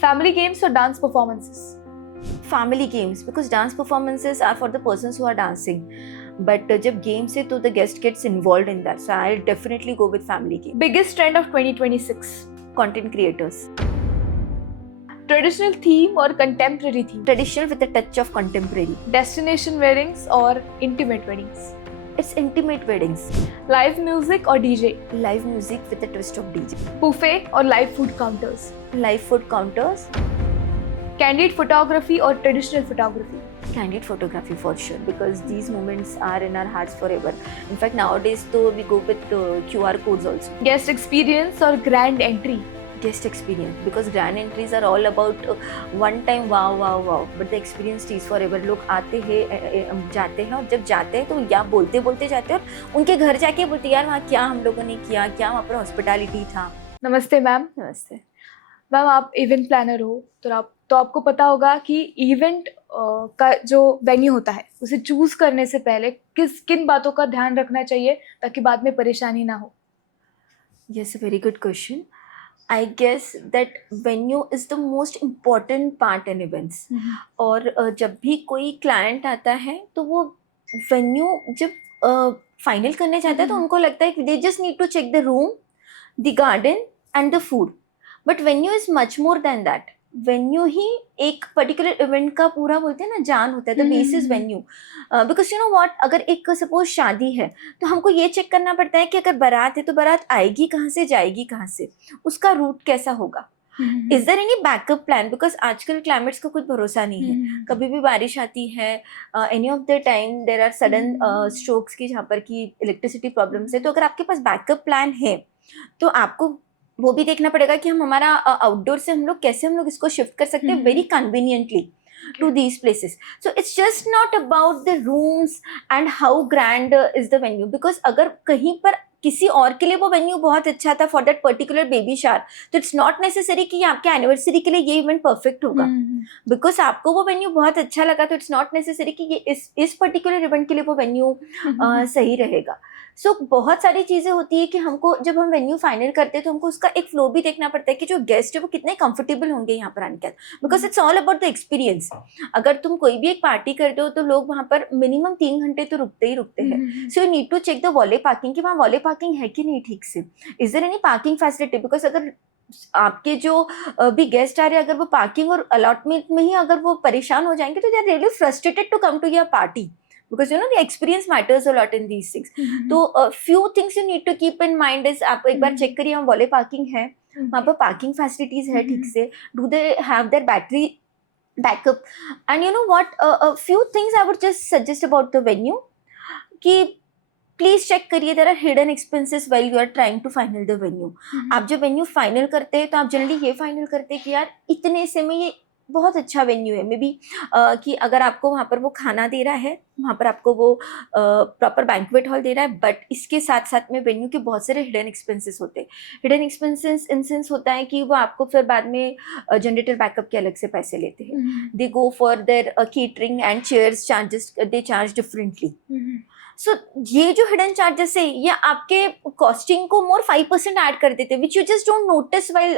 Family games or dance performances? Family games, because dance performances are for the persons who are dancing, but जब games है तो the guest gets involved in that, so I'll definitely go with family game. Biggest trend of 2026? Content creators. Traditional theme or contemporary theme? Traditional with a touch of contemporary. Destination weddings or intimate weddings? It's intimate weddings. Live music or DJ? Live music with a twist of DJ. Buffet or live food counters? Live food counters. Candid photography or traditional photography? Candid photography for sure, because these moments are in our hearts forever. In fact, nowadays though we go with QR codes also. Guest experience or grand entry? Guest experience, because grand entries are all about one time wow, but the experience stays forever. लोग आते हैं जाते हैं, और जब जाते हैं तो या बोलते बोलते जाते हैं और उनके घर जाके बोलते यार वहाँ क्या हम लोगों ने किया, क्या वहाँ पर हॉस्पिटैलिटी था. नमस्ते मैम. नमस्ते मैम, आप इवेंट प्लानर हो तो आपको पता होगा कि इवेंट का जो वेन्यू होता है उसे चूज करने से पहले किन बातों का ध्यान रखना चाहिए ताकि बाद में परेशानी ना हो. Yes, a very good question. I guess that venue is the most important part in events. और जब भी कोई क्लाइंट आता है तो वो वेन्यू जब फाइनल करने जाता है तो उनको लगता है कि they just need to check the room, the garden and the food. But venue is much more than that. Venue ही एक पर्टिकुलर इवेंट का पूरा बोलते हैं ना जान होता है. The base is venue. Because you know what, अगर एक सपोज शादी है तो हमको ये चेक करना पड़ता है कि अगर बारात है तो बारात आएगी कहाँ से, जाएगी कहाँ से, उसका रूट कैसा होगा. Is there any backup plan, because आजकल क्लाइमेट्स का कुछ भरोसा नहीं है. कभी भी बारिश आती है, any of the time there are sudden strokes की जहाँ पर की इलेक्ट्रिसिटी प्रॉब्लम्स है. तो अगर आपके पास बैकअप प्लान है तो आपको वो भी देखना पड़ेगा कि हम हमारा आउटडोर से हम लोग इसको शिफ्ट कर सकते हैं very conveniently to these places. So it's just not about the rooms and how grand is the venue, because अगर कहीं पर किसी और के लिए वो वेन्यू बहुत अच्छा था for that particular baby shower, तो इट्स नॉट नेसेसरी कि आपके एनिवर्सरी के लिए ये इवेंट परफेक्ट होगा. बिकॉज आपको वो वेन्यू बहुत अच्छा लगा तो इट्स नॉट नेसेसरी कि ये इस पर्टिकुलर इवेंट के लिए वो वेन्यू सही रहेगा. सो बहुत सारी चीज़ें होती है कि हमको जब हम वेन्यू फाइनल करते हैं तो हमको उसका एक फ्लो भी देखना पड़ता है कि जो गेस्ट है वो कितने कंफर्टेबल होंगे यहाँ पर आने के, because it's all about the experience. अगर तुम कोई भी एक पार्टी करते हो तो लोग वहाँ पर मिनिमम 3 घंटे तो रुकते ही रुकते हैं. So you need to check the valet parking कि वहाँ वॉले पार्किंग है कि नहीं ठीक से. Is there any parking facility, because अगर आपके जो भी गेस्ट आ रहे हैं अगर वो पार्किंग और अलॉटमेंट में ही अगर वो परेशान हो जाएंगे तो they are really frustrated to come to your party, because you know the experience matters a lot in these things. तो few things you need to keep in mind is आप एक बार चेक करिए वहाँ वॉले पार्किंग है, वहाँ पर parking facilities है ठीक से, do they have their battery backup, and you know what, a few things I would just suggest about the venue कि प्लीज चेक करिए there are hidden expenses while you are trying to final the venue. आप जब venue final करते हैं तो आप generally ये final करते हैं कि यार इतने से में ये बहुत अच्छा वेन्यू है. मे बी कि अगर आपको वहाँ पर वो खाना दे रहा है, वहाँ पर आपको वो प्रॉपर बैंक्वेट हॉल दे रहा है, बट इसके साथ साथ में वेन्यू के बहुत सारे हिडन एक्सपेंसेस होते हैं. हिडन एक्सपेंसेस इन सेंस होता है कि वो आपको फिर बाद में जनरेटर बैकअप के अलग से पैसे लेते हैं. They go for their catering and chairs charges, they charge differently. So ये जो हिडन चार्जेस है ये आपके कॉस्टिंग को मोर 5% ऐड कर देते हैं, which you just don't notice while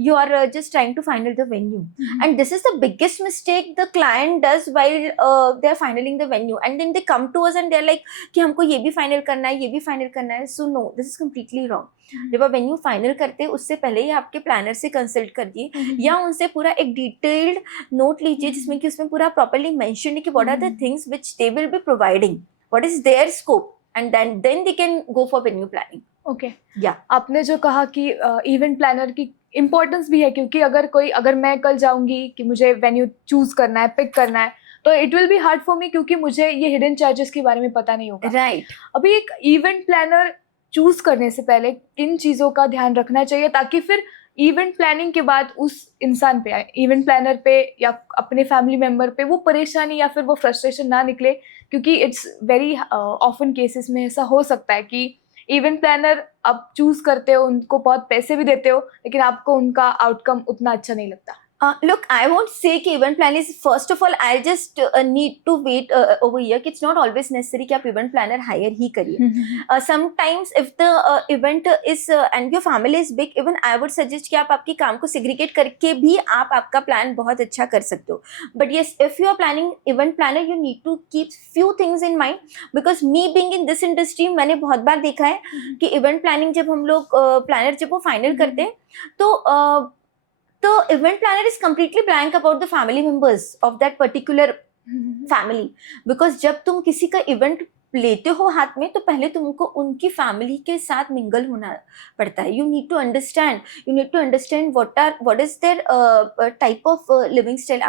you are just trying to final the venue. And this is the biggest mistake the client does while they are finaling the venue, and then they come to us and they are like कि हमको ये भी final करना है, ये भी final करना है. So no, this is completely wrong. जब आप वेन्यू फाइनल करते हैं उससे पहले ही आपके प्लानर से कंसल्ट करिए या उनसे पूरा एक डिटेल्ड नोट लीजिए जिसमें कि उसमें पूरा प्रॉपर्ली मेंशन है कि what are the things which they will be providing, what is their scope, and then they can go for venue planning. Okay. Yeah. आपने जो कहा कि इवेंट प्लानर की इम्पोर्टेंस भी है, क्योंकि अगर मैं कल जाऊंगी कि मुझे वेन्यू चूज करना है, पिक करना है, तो it will be hard for me क्योंकि मुझे ये हिडन चार्जेस के बारे में पता नहीं होगा. राइट. अभी एक इवेंट प्लानर चूज करने से पहले किन चीज़ों का ध्यान रखना चाहिए ताकि फिर इवेंट प्लानिंग के बाद उस इंसान पे, इवेंट प्लानर पे या अपने फैमिली मेम्बर पे वो परेशानी या फिर वो फ्रस्ट्रेशन ना निकले, क्योंकि इट्स वेरी ऑफन केसेस में ऐसा हो सकता है कि इवेंट प्लानर आप चूज करते हो, उनको बहुत पैसे भी देते हो, लेकिन आपको उनका आउटकम उतना अच्छा नहीं लगता. Look, I won't say कि event plan is, first of all, I'll just need to wait over here कि it's not always necessary कि आप event planner hire ही करिए. Sometimes if the event is and your family is big, even I would suggest कि आप आपके काम को segregate करके भी आप आपका plan बहुत अच्छा कर सकते हो. But yes, if you are planning event planner, you need to keep few things in mind, because me being in this industry, मैंने बहुत बार देखा है कि event planning जब हम लोग planner जब वो final करते हैं तो event planner is completely blank about the family members of that particular family, because जब तुम किसी का event लेते हो हाथ में तो पहले तुमको उनकी फैमिली के साथ मिंगल होना पड़ता है. You need to understand what is their type of living style.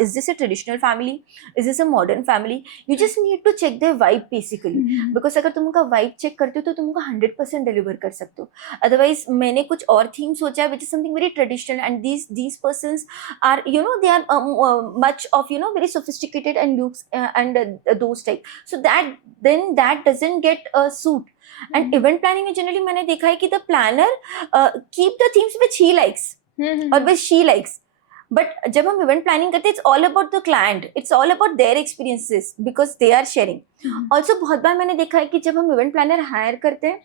Is this a traditional family, is this a modern family? You just need to check their vibe basically, because अगर तुम उनका vibe check करते हो तो तुम उनका 100% deliver कर सकते हो. अदरवाइज मैंने कुछ और थीम सोचा है which is something very traditional, and these persons are, you know, they are much of, you know, very sophisticated and looks and those type, so that doesn't get a suit. And event planning में generally मैंने देखा है कि the planner keep the themes which he likes or which she likes, but जब हम event planning करते हैं, it's all about the client, it's all about their experiences because they are sharing. Also बहुत बार मैंने देखा है कि जब हम event planner hire करते हैं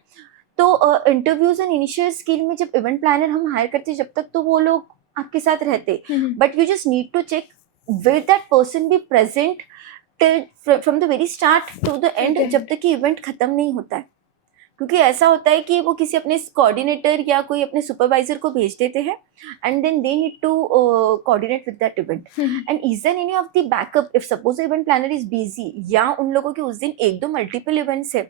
तो interviews and initial skill में जब event planner हम hire करते हैं, जब तक तो वो लोग आपके साथ रहते, but you just need to check will that person be present till from the very start to the end, जब तक कि इवेंट खत्म नहीं होता है. क्योंकि ऐसा होता है कि वो किसी अपने कोऑर्डिनेटर या कोई अपने सुपरवाइजर को भेज देते हैं and then they need to coordinate with that event. And is there any of the backup if suppose event planner is busy, या उन लोगों के उस दिन एक दो मल्टीपल इवेंट्स है,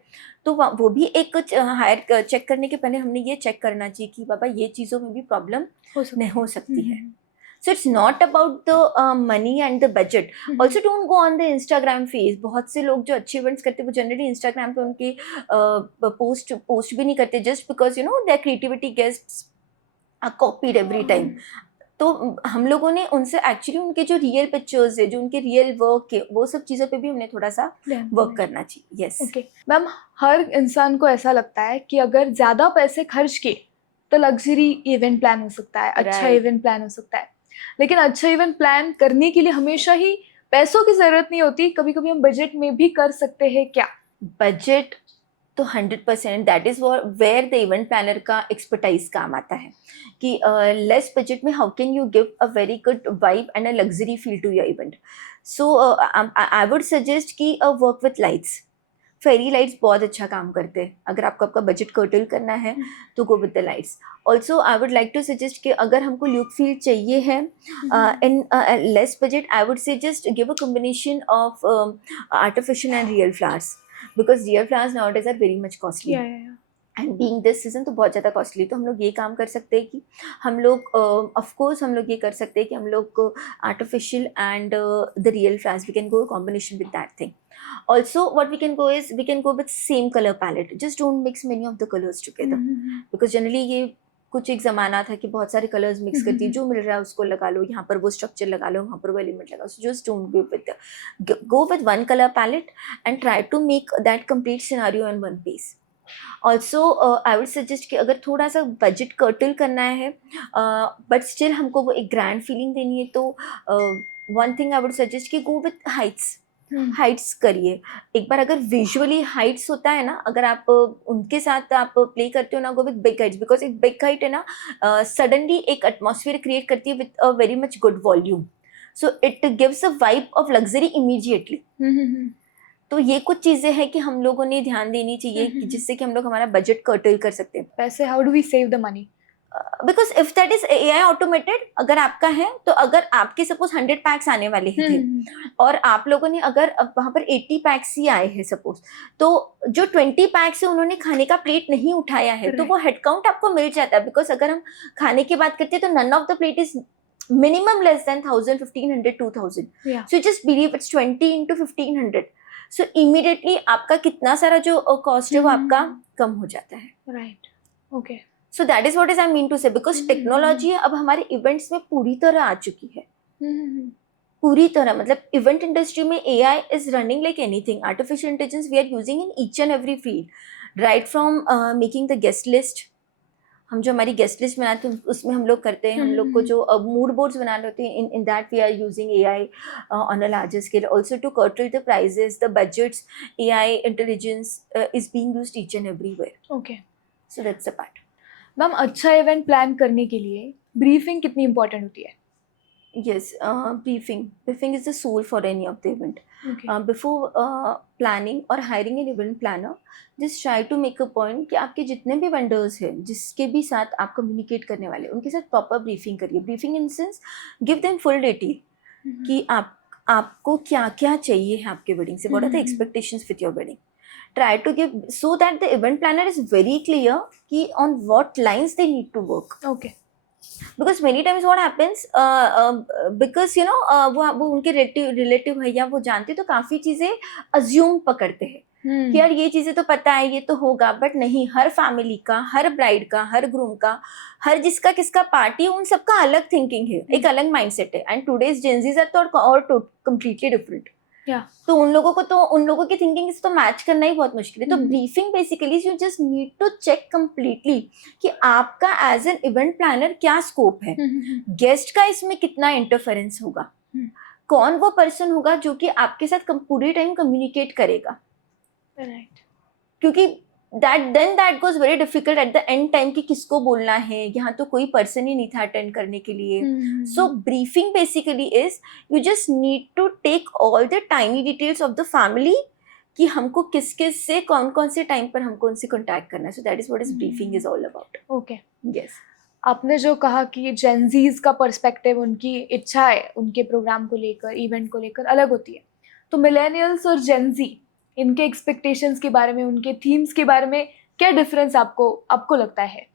तो वो भी एक हायर चेक करने के पहले हमने ये चेक करना चाहिए कि बाबा ये चीज़ों में भी प्रॉब्लम नहीं हो सकती है. So it's not about the money and the budget. Also don't go on the Instagram phase. बहुत से लोग जो अच्छे events करते हैं वो generally Instagram पे उनके post भी नहीं करते just because, you know, their creativity gets copied every time. तो हम लोगों ने उनसे एक्चुअली उनके जो रियल पिक्चर्स है, जो उनके रियल वर्क है, वो सब चीज़ों पे भी हमने थोड़ा सा वर्क करना चाहिए. यस. ओके मैम, हर इंसान को ऐसा लगता है कि अगर ज़्यादा पैसे खर्च किए तो लग्जरी इवेंट प्लान हो सकता है, अच्छा इवेंट प्लान हो सकता है, लेकिन अच्छा इवेंट प्लान करने के लिए हमेशा ही पैसों की जरूरत नहीं होती. कभी कभी हम बजट में भी कर सकते हैं. क्या बजट तो 100%, that is where the event planner का एक्सपर्टाइज काम आता है कि लेस बजट में how can you give a very good vibe and a luxury feel to your event. So I would suggest कि work with lights. Fairy lights बहुत अच्छा काम करते हैं. अगर आपको आपका बजट कर्टल करना है तो go with the lights. Also I would like to suggest कि अगर हमको लुक फील चाहिए है in less budget, I would say just give a combination of artificial and real flowers, because real flowers nowadays are very much costly and being this season तो बहुत ज़्यादा costly. तो हम लोग ये काम कर सकते हैं कि हम लोग ऑफकोर्स हम लोग ये कर सकते हैं कि हम लोग artificial and the real flowers we can go combination with that thing. Also what we can go is we can go with same color palette, just don't mix many of the colors together, because generally ये कुछ एक ज़माना था कि बहुत सारे colours mix करती, जो मिल रहा है उसको लगा लो, यहाँ पर वो स्ट्रक्चर लगा लो, वहाँ पर वो एलिमेंट लगा लो. So just don't go with one color palette and try to make that complete scenario in one piece. Also I would suggest कि अगर थोड़ा सा बजट कर्टल करना है बट स्टिल हमको वो एक ग्रैंड फीलिंग देनी है, तो one thing I would suggest कि गो विथ हाइट्स करिए. एक बार अगर विजुअली हाइट्स होता है ना, अगर आप उनके साथ आप प्ले करते हो ना, go with big Heights, because एक बिग हाइट है ना सडनली एक एटमॉस्फेयर क्रिएट करती है with a very much good volume. So it gives a vibe of luxury immediately. तो ये कुछ चीजें हैं कि हम लोगों ने ध्यान देनी चाहिए जिससे कि हम लोग हमारा बजट कर्टल कर सकते हैं. पैसे how do we save the money? Because if that is AI automated, अगर आपका है तो अगर आपके सपोज 100 पैक्स आने वाले ही थे और आप लोगों ने अगर वहां पर 80 पैक्स ही आए हैं सपोज, तो जो 20 पैक्स है उन्होंने खाने का प्लेट नहीं उठाया है, तो वो हेड काउंट आपको मिल जाता है. बिकॉज अगर हम खाने की बात करते हैं तो none of the plate is minimum less than 1000, 1500, 2000. So just believe it's 20 into 1500. So immediately आपका कितना सारा जो कॉस्ट है वो आपका कम हो जाता है. Right. Okay. So that is what is I mean to say, because technology अब हमारे इवेंट्स में पूरी तरह आ चुकी है. पूरी तरह मतलब इवेंट इंडस्ट्री में AI is running like anything. Artificial intelligence we are using in each and every field, right from making the guest list, हम जो हमारी गेस्ट लिस्ट बनाते हैं उसमें हम लोग करते हैं, हम लोग को जो मूड बोर्ड्स बनाने होते हैं, in that we are using AI on a larger scale also to curtail the prices, the budgets. AI intelligence is being used each and everywhere. Okay So that's the part. Ma'am, अच्छा event plan करने के लिए briefing कितनी important होती है? Yes, briefing is the soul for any of the event. Okay Before planning or hiring an event planner, just try to make a point कि आपके जितने भी vendors हैं, जिसके भी साथ आप communicate करने वाले, उनके साथ proper briefing करिए. Briefing in sense, give them full detail कि आपको क्या क्या चाहिए है आपके wedding से. What are the expectations with your wedding? Try to give so that the event planner is very clear कि on what lines they need to work. Okay Because many times what happens, because you know, वो उनके relative है या वो जानते तो काफ़ी चीज़ें अज्यूम पकड़ते हैं कि यार ये चीज़ें तो पता है, ये तो होगा, बट नहीं, हर फैमिली का, हर ब्राइड का, हर ग्रूम का, हर जिसका किसका पार्टी, उन सबका अलग थिंकिंग है, एक अलग माइंडसेट है. एंड टुडेज जेंजीज आर तो और कम्प्लीटली डिफरेंट. तो उन लोगों की थिंकिंग से तो मैच करना ही बहुत मुश्किल है. तो briefing basically you just need to check completely कि आपका एज एन इवेंट प्लानर क्या स्कोप है, गेस्ट का इसमें कितना इंटरफेरेंस होगा, कौन वो पर्सन होगा जो कि आपके साथ पूरी टाइम कम्युनिकेट करेगा. राइट क्योंकि that goes very difficult at the end time कि किसको बोलना है. यहाँ तो कोई पर्सन ही नहीं था अटेंड करने के लिए. So briefing basically is you just need to take all the tiny details of the family कि हमको किस किस से कौन कौन से टाइम पर हमको उनसे कॉन्टैक्ट करना है. So that is what is briefing is all about. Okay Yes. आपने जो कहा कि जेनजीज का पर्सपेक्टिव, उनकी इच्छा है उनके प्रोग्राम को लेकर, इवेंट को लेकर अलग होती है, तो मिलेनियल्स और जेनजी, इनके एक्सपेक्टेशंस के बारे में, उनके थीम्स के बारे में क्या डिफरेंस आपको लगता है?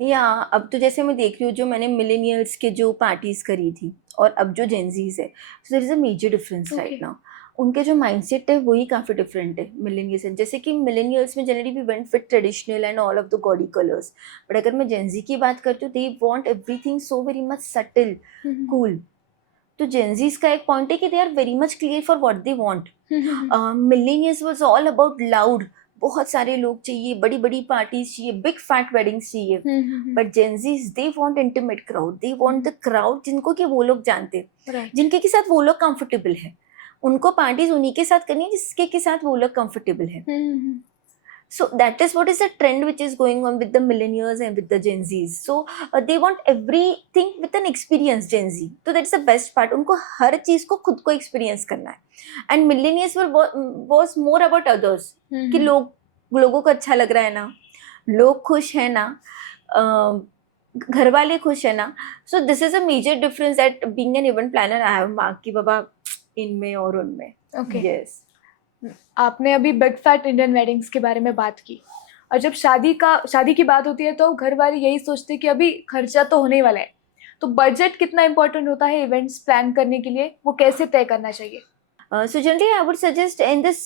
या अब तो जैसे मैं देख रही हूँ, जो मैंने मिलेनियल्स के जो पार्टीज करी थी और अब जो जेंजीज है, so there is a major difference right now. उनके जो माइंडसेट है वही काफ़ी डिफरेंट है मिलेनियल्स से. जैसे कि मिलेनियल्स में generally we went with traditional and all of the gaudy colours, but अगर मैं जेंजी की बात करती हूँ, they want everything so very much subtle, cool. तो जेंजीज का एक पॉइंट है कि they are very much clear for what they want. Millennials was all about loud, बहुत सारे लोग चाहिए, बड़ी बड़ी पार्टीज चाहिए, बिग फैट वेडिंग्स चाहिए. But Gen Zs they want intimate crowd, they want the crowd जिनको कि वो लोग जानते हैं, जिनके के साथ वो लोग कंफर्टेबल है. उनको पार्टीज उन्हीं के साथ करनी है जिसके के साथ वो लोग कंफर्टेबल है. So that is what is the trend which is going on with the millennials and with the Gen Zs. So they want everything with an experience, Gen Z. So that's the best part. उनको हर चीज को खुद को experience करना है. And millennials was more about others. कि लोगों को अच्छा लग रहा है ना, लोग खुश है ना, घर वाले खुश है ना. So this is a major difference that being an event planner I have marked कि बाबा इनमें और उनमें. Okay. Yes. आपने अभी बिग फैट इंडियन वेडिंग्स के बारे में बात की, और जब शादी की बात होती है तो घर वाले यही सोचते हैं कि अभी खर्चा तो होने ही वाला है, तो बजट कितना इंपॉर्टेंट होता है इवेंट्स प्लान करने के लिए, वो कैसे तय करना चाहिए? So generally I would suggest in this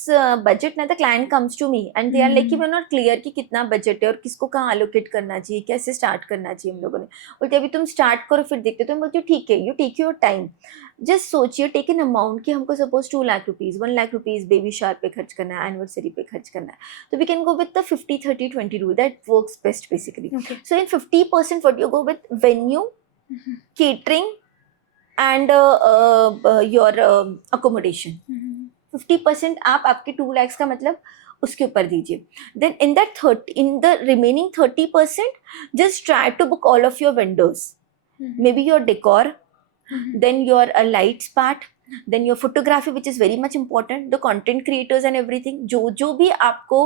budget ना, the client comes to me and they are like कि we're not clear कि कितना बजट है और किसको कहाँ allocate करना चाहिए, कैसे स्टार्ट करना चाहिए. हम लोगों ने बोलते अभी तुम स्टार्ट करो फिर देखते. तो मैं बोलती हूँ ठीक है, you take your time, just सोचिए, टेक एन अमाउंट कि हमको suppose 2 lakh rupees, 1 lakh rupees baby shower पे खर्च करना है, एनिवर्सरी पे खर्च करना है. तो we can go with the 50-30-20 rule, that works best basically. So in 50% what you go with venue, catering and your accommodation. 50% आप आपके 2 lakhs का मतलब उसके ऊपर दीजिए. Then in the remaining 30%, just try to book all of your vendors. Maybe your decor, then your lights part, then your photography, which is very much important, the content creators and everything. जो भी आपको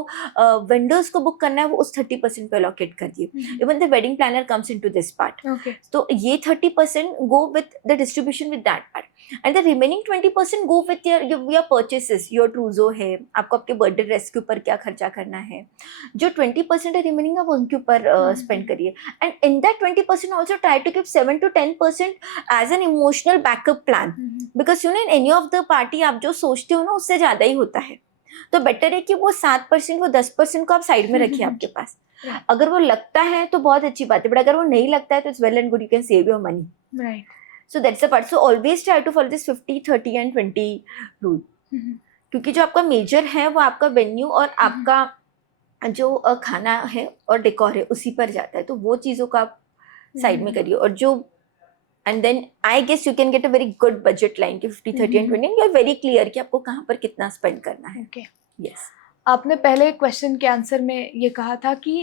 vendors को book करना है वो उस 30% पे allocate कर दिए. Even the wedding planner comes into this part. Okay. तो ये 30% go with the distribution with that part, and the remaining 20% go with your purchases. Your trousseau है, आपको आपके birthday dress के ऊपर क्या खर्चा करना है, जो 20% है remaining आप उनके ऊपर spend करिए. And in that 20% also try to give 7-10% as an emotional backup plan. Because you know in any of the party आप जो सोचते हो ना उससे ज़्यादा ही होता है. तो बेटर है कि वो 7%, वो 10% को आप साइड में रखिए आपके पास. अगर वो लगता है तो बहुत अच्छी बात है, बट अगर वो नहीं लगता है तो it's well and good, you can save your money. Right. So that's the part. So always try to follow this 50-30 and 20 rule. क्योंकि जो आपका मेजर है वो आपका वेन्यू और आपका जो खाना है और डेकोर है उसी पर जाता है, तो वो चीज़ों का आप साइड में करिए। और जो and then I guess you can get a very good budget line कि 50 30 and 20, you are very clear कि आपको कहाँ पर कितना स्पेंड करना है। ओके, यस, आपने पहले क्वेश्चन के आंसर में ये कहा था कि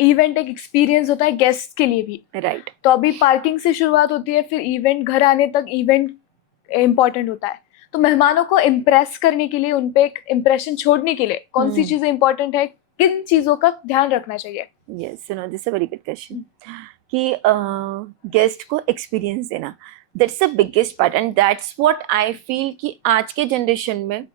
इवेंट एक एक्सपीरियंस होता है गेस्ट के लिए भी, राइट। तो अभी पार्किंग से शुरुआत होती है, फिर इवेंट, घर आने तक इवेंट इम्पॉर्टेंट होता है। तो मेहमानों को इम्प्रेस करने के लिए, उन पे एक इम्प्रेशन छोड़ने के लिए कौन सी चीज़ें इम्पॉर्टेंट है, किन चीज़ों का ध्यान रखना चाहिए? Yes, no this a very good question कि गेस्ट को एक्सपीरियंस देना, that's the biggest part and that's what I feel कि आज के जनरेशन में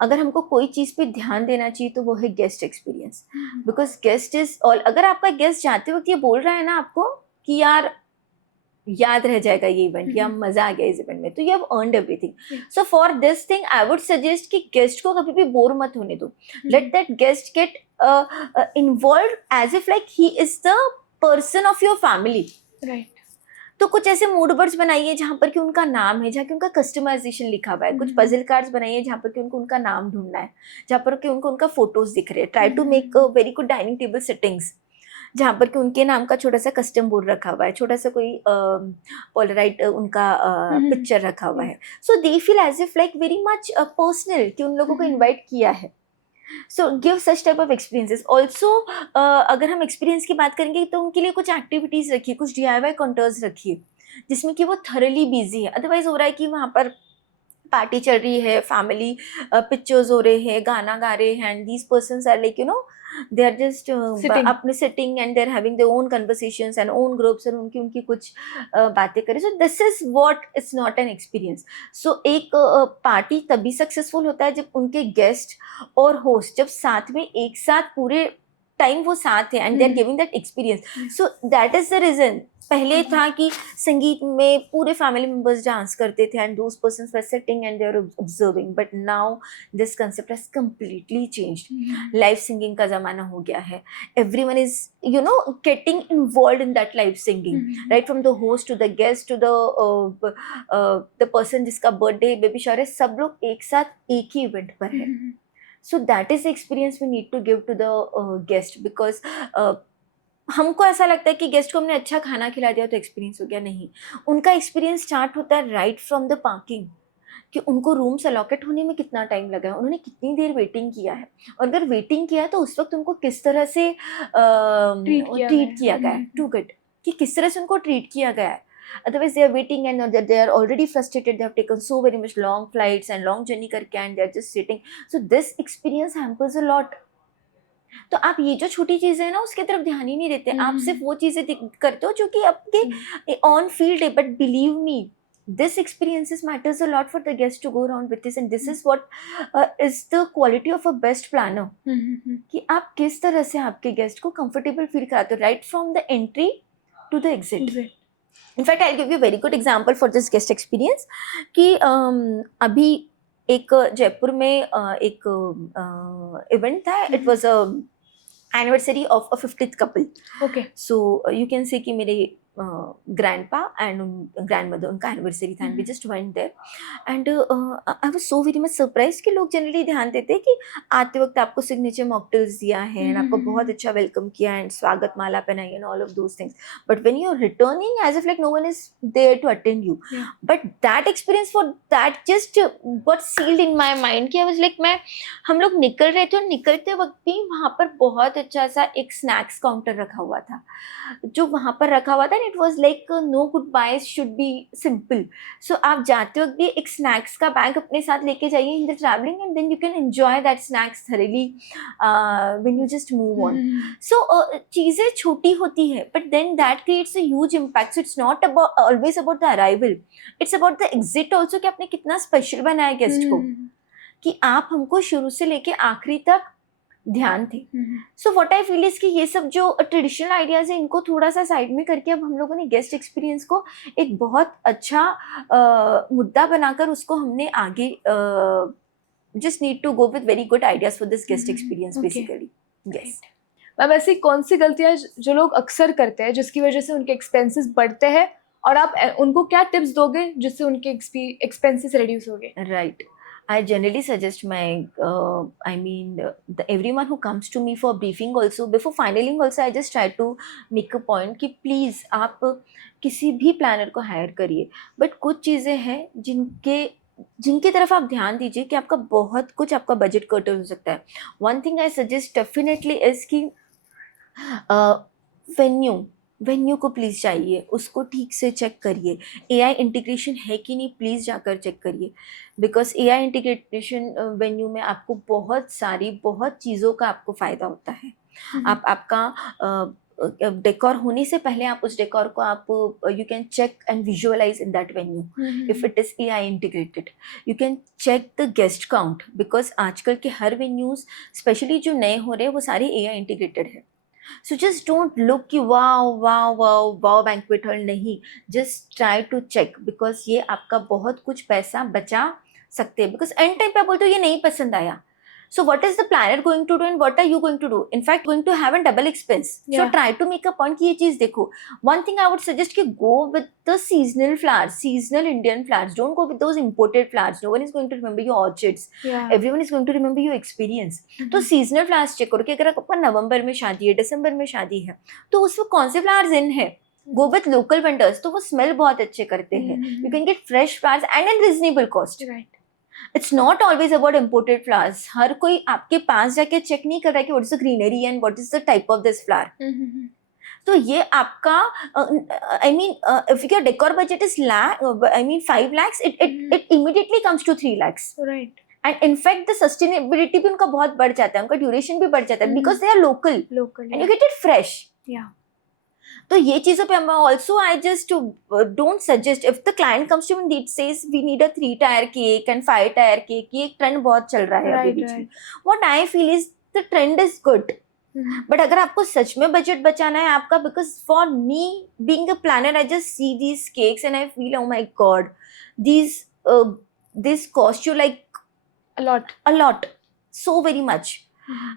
अगर हमको कोई चीज़ पे ध्यान देना चाहिए तो वो है guest experience. Because guest is all, अगर आपका गेस्ट जाते वक्त ये बोल रहा है ना आपको कि यार याद रह जाएगा ये इवेंट या मजा आ गया इस इवेंट में, तो you have earned everything. So for this thing I would suggest कि गेस्ट को कभी भी बोर मत होने दो, let that guest get involve as if like he is the person of your family. Right. तो कुछ ऐसे मूड बोर्ड्स बनाइए जहाँ पर कि उनका नाम है, जहाँ कि उनका कस्टमाइजेशन लिखा हुआ है। कुछ पजल कार्ड्स बनाइए जहाँ पर कि उनको उनका नाम ढूंढना है, जहाँ पर कि उनको उनका फोटोज दिख रहे हैं। Try to make very good dining table settings जहाँ पर कि उनके नाम का छोटा सा कस्टम बोर्ड रखा हुआ है, छोटा सा कोई पोलराइट उनका पिक्चर रखा हुआ है। So they feel as if like very much personal कि उन लोगों को इन्वाइट किया है। So give such type of experiences also. अगर हम एक्सपीरियंस की बात करेंगे तो उनके लिए कुछ एक्टिविटीज रखिए, कुछ DIY काउंटर्स रखिए जिसमें कि वो थरली बिजी है। अदरवाइज हो रहा है कि वहाँ पर पार्टी चल रही है, फैमिली पिक्चर्स हो रहे हैं, गाना गा रहे हैं, and these persons are like they are just अपने sitting and they are having their own conversations and own groups, और उनकी कुछ बातें करें। So this is what it's not an experience. So एक पार्टी तभी सक्सेसफुल होता है जब उनके गेस्ट और होस्ट जब साथ में एक साथ पूरे टाइम वो साथ है and they are giving that experience. So that is the reason. पहले था कि संगीत में पूरे फैमिली मेंबर्स डांस करते थे and those persons were sitting and they are observing, but now this concept has completely changed. Live singing का जमाना हो गया है, everyone is getting involved in that live singing, right from the host to the guest to the person जिसका birthday, baby shower है, सब लोग एक साथ एक ही इवेंट पर है। So that is the experience we need to give to the guest. Because हमको ऐसा लगता है कि गेस्ट को हमने अच्छा खाना खिला दिया तो एक्सपीरियंस हो गया, नहीं। उनका एक्सपीरियंस स्टार्ट होता है राइट फ्रॉम द पार्किंग, कि उनको रूम्स अलॉकेट होने में कितना टाइम लगा है, उन्होंने कितनी देर वेटिंग किया है, और अगर वेटिंग किया है तो उस वक्त उनको किस तरह से ट्रीट किया गया है, टू गुड, कि किस तरह से उनको ट्रीट किया गया है। Otherwise they are waiting and they are already frustrated, they have taken so very much long flights and long journey करके and they are just sitting. So this experience hampers a lot. तो आप ये जो छोटी चीजें हैं ना उसकी तरफ ध्यान ही नहीं देते, आप सिर्फ वो चीजें करते हो जो कि आपके ऑन फील्ड है। But believe me, this experiences matters a lot for the guest to go around with this, and this is what is the quality of a best planner. कि आप किस तरह से आपके गेस्ट को कंफर्टेबल फील कराते हो right from the entry to the exit. In fact, I'll give you a very good example for this guest experience कि अभी एक जयपुर में एक इवेंट था, it was a anniversary of a 50th couple. Okay, so you can say कि मेरे grandpa and grandmother, उनका anniversary था and we just went there and I was so very much surprise कि लोग जनरली ध्यान देते हैं कि आते वक्त आपको सिग्नेचर मॉकटेल्स दिया है एंड आपको बहुत अच्छा वेलकम किया एंड स्वागत माला पहनाई and all of those things, but when you are returning as if like no one is there to attend you. But that experience for that just got sealed in my mind कि I was like, हम लोग निकल रहे थे और निकलते वक्त भी वहाँ पर बहुत अच्छा सा एक स्नैक्स काउंटर रखा हुआ था, जो वहाँ पर रखा हुआ था। It was like no goodbyes should be simple. So आप जाते वक्त भी एक स्नैक्स का बैग अपने साथ लेके जाइए in the travelling and then you can enjoy that snacks thoroughly when you just move on. So चीज़ें छोटी होती है but then that creates a huge impact. So it's not about always about the arrival, it's about the exit also, कि आपने कितना special बनाया guest को, कि आप हमको शुरू से लेके आखिरी तक ध्यान थे। सो व्हाट आई फील इज कि ये सब जो ट्रेडिशनल आइडियाज है इनको थोड़ा सा साइड में करके अब हम लोगों ने गेस्ट एक्सपीरियंस को एक बहुत अच्छा मुद्दा बनाकर उसको हमने आगे just need to go with very good ideas for this guest experience basically. Yes ma'am, ऐसी कौन सी गलतियाँ जो लोग अक्सर करते हैं जिसकी वजह से उनके एक्सपेंसेस बढ़ते हैं, और आप उनको क्या टिप्स दोगे जिससे उनके एक्सपेंसेस रिड्यूस होंगे? Right. I generally suggest everyone who comes to me for briefing also, before finaling also, I just try to make a point कि please आप किसी भी प्लानर को हायर करिए, बट कुछ चीज़ें हैं जिनकी तरफ आप ध्यान दीजिए कि आपका बहुत कुछ आपका बजट कर्टल हो सकता है. One thing I suggest definitely is कि वेन्यू को प्लीज़ चाहिए, उसको ठीक से चेक करिए. एआई इंटीग्रेशन है कि नहीं प्लीज़ जाकर चेक करिए, बिकॉज एआई इंटीग्रेशन वेन्यू में आपको बहुत चीज़ों का आपको फ़ायदा होता है. आप आपका डेकोर होने से पहले आप उस डेकोर को आप you can check and visualize in that venue if it is AI integrated. You can check the guest count, because आजकल के हर वेन्यूज़ स्पेशली जो नए हो रहे हैं वो सारे एआई इंटीग्रेटेड है. So just don't look कि wow banquet hall नहीं, just try to check, because ये आपका बहुत कुछ पैसा बचा सकते हैं. because end time पे आप बोलते हो ये नहीं पसंद आया, so what is the planner going to do and what are you going to do? In fact going to have a double expense. So try to make a point कि ये चीज़ देखो. One thing I would suggest कि go with the seasonal flowers, seasonal Indian flowers. Don't go with those imported flowers. No one is going to remember your orchids. Everyone is going to remember your experience. तो seasonal flowers check करो कि अगर आपको नवंबर में शादी है, दिसंबर में शादी है, तो उसमें कौन से flowers in है. Go with local vendors, तो वो smell बहुत अच्छे करते हैं. You can get fresh flowers and at reasonable cost. Right. It's not always about imported flowers. हर कोई आपके पास जाके चेक नहीं कर रहा है कि what is the greenery and what is the type of this flower. तो ये आपका if your decor budget is 5 lakhs, it immediately comes to 3 lakhs. Right. And in fact the sustainability भी उनका बहुत बढ़ जाता है, उनका duration भी बढ़ जाता है, because they are local and you get it fresh. Yeah. तो ये चीज़ों पे हम also I just don't suggest. if the client comes to me and says we need a 3-tier cake and 5-tier cake, ये एक trend बहुत चल रहा है अभी बीच में. what I feel is the trend is good. But अगर आपको सच में बजट बचाना है आपका, because for me being a planner I just see these cakes and I feel oh my god, this cost you like a lot so very much.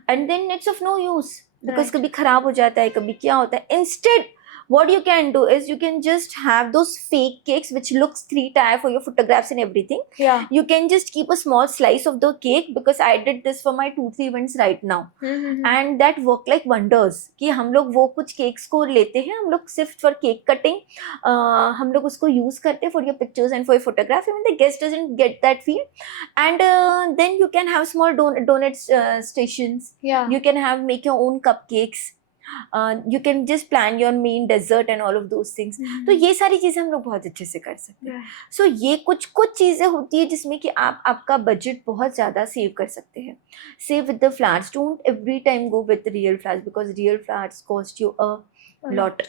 and then it's of no use, because कभी खराब हो जाता है, कभी क्या होता है. instead what you can do is you can just have those fake cakes which looks 3-tier for your photographs and everything. Yeah. You can just keep a small slice of the cake, because I did this for my 2-3 events right now. And that work like wonders कि हम लोग वो कुछ cakes को लेते हैं, हम लोग सिर्फ for cake cutting हम लोग उसको use करते हैं for your pictures and for your photograph. Even the guest doesn't get that feel. And then you can have small donut stations. Yeah. You can make your own cupcakes. You can just plan your main dessert and all of those things. तो ये सारी चीज़ें हम लोग बहुत अच्छे से कर सकते हैं. So ये कुछ चीज़ें होती है जिसमें कि आप आपका बजट बहुत ज़्यादा सेव कर सकते हैं. Save with the flowers. Don't every time go with the real flowers, because real flowers cost you a lot.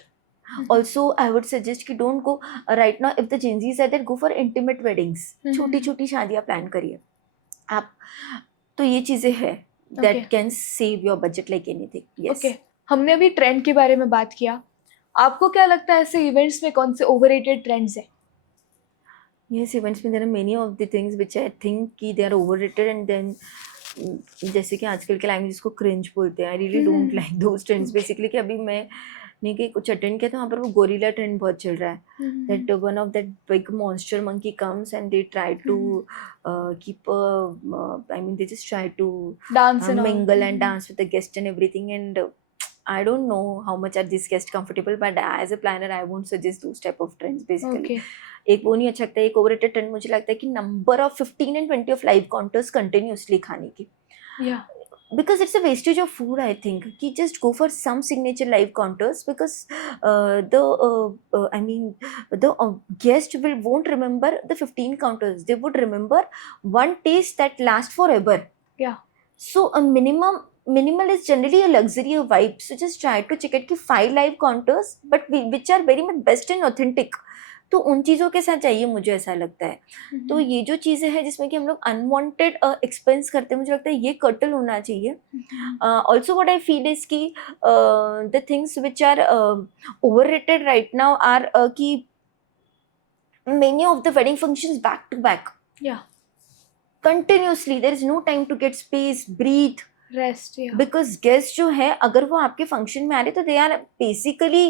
Also I would suggest कि don't go right now, if the Gen Zs are there, go for intimate weddings. छोटी शादियाँ plan करिए आप. तो ये चीज़ें हैं that can save your budget like anything. Yes. Okay. हमने अभी ट्रेंड के बारे में बात किया. आपको क्या लगता है ऐसे इवेंट्स में कौन से ओवररेटेड ट्रेंड्स हैं? Yes, events में there are many of the things which I think कि they are overrated, and then जैसे कि आजकल के लैंग्वेज को क्रिंज बोलते हैं. I really don't like those trends. Basically कि अभी मैंने कि कुछ अटेंड किया तो वहाँ पर वो गोरिल्ला ट्रेंड बहुत चल रहा है. That one of that big monster monkey comes and they try to keep they just try to dance and mingle and dance with the guest and everything, and I don't know how much are these guests comfortable, but as a planner I won't suggest those type of trends basically. एक वो नहीं अच्छा लगता है. एक overrated trend मुझे लगता है कि number of 15 and 20 of live counters continuously खाने की. Because it's a wastage of food, I think. कि just go for some signature live counters, because the guest won't remember the 15 counters. They would remember one taste that lasts forever. Yeah. So a minimal is generally a luxury of vibe. So just try to check it कि 5 live counters, but which are very much best and authentic. तो उन चीज़ों के साथ चाहिए, मुझे ऐसा लगता है. तो ये जो चीज़ें हैं जिसमें कि हम लोग अनवांटेड एक्सपेंस करते हैं, मुझे लगता है ये कर्टल होना चाहिए. Also what I feel is कि the things which are overrated right now are कि many of the wedding functions back to back. Continuously there is no time to get space, breathe, rest. Because guest जो है अगर वो आपके function में आ रहे तो they are basically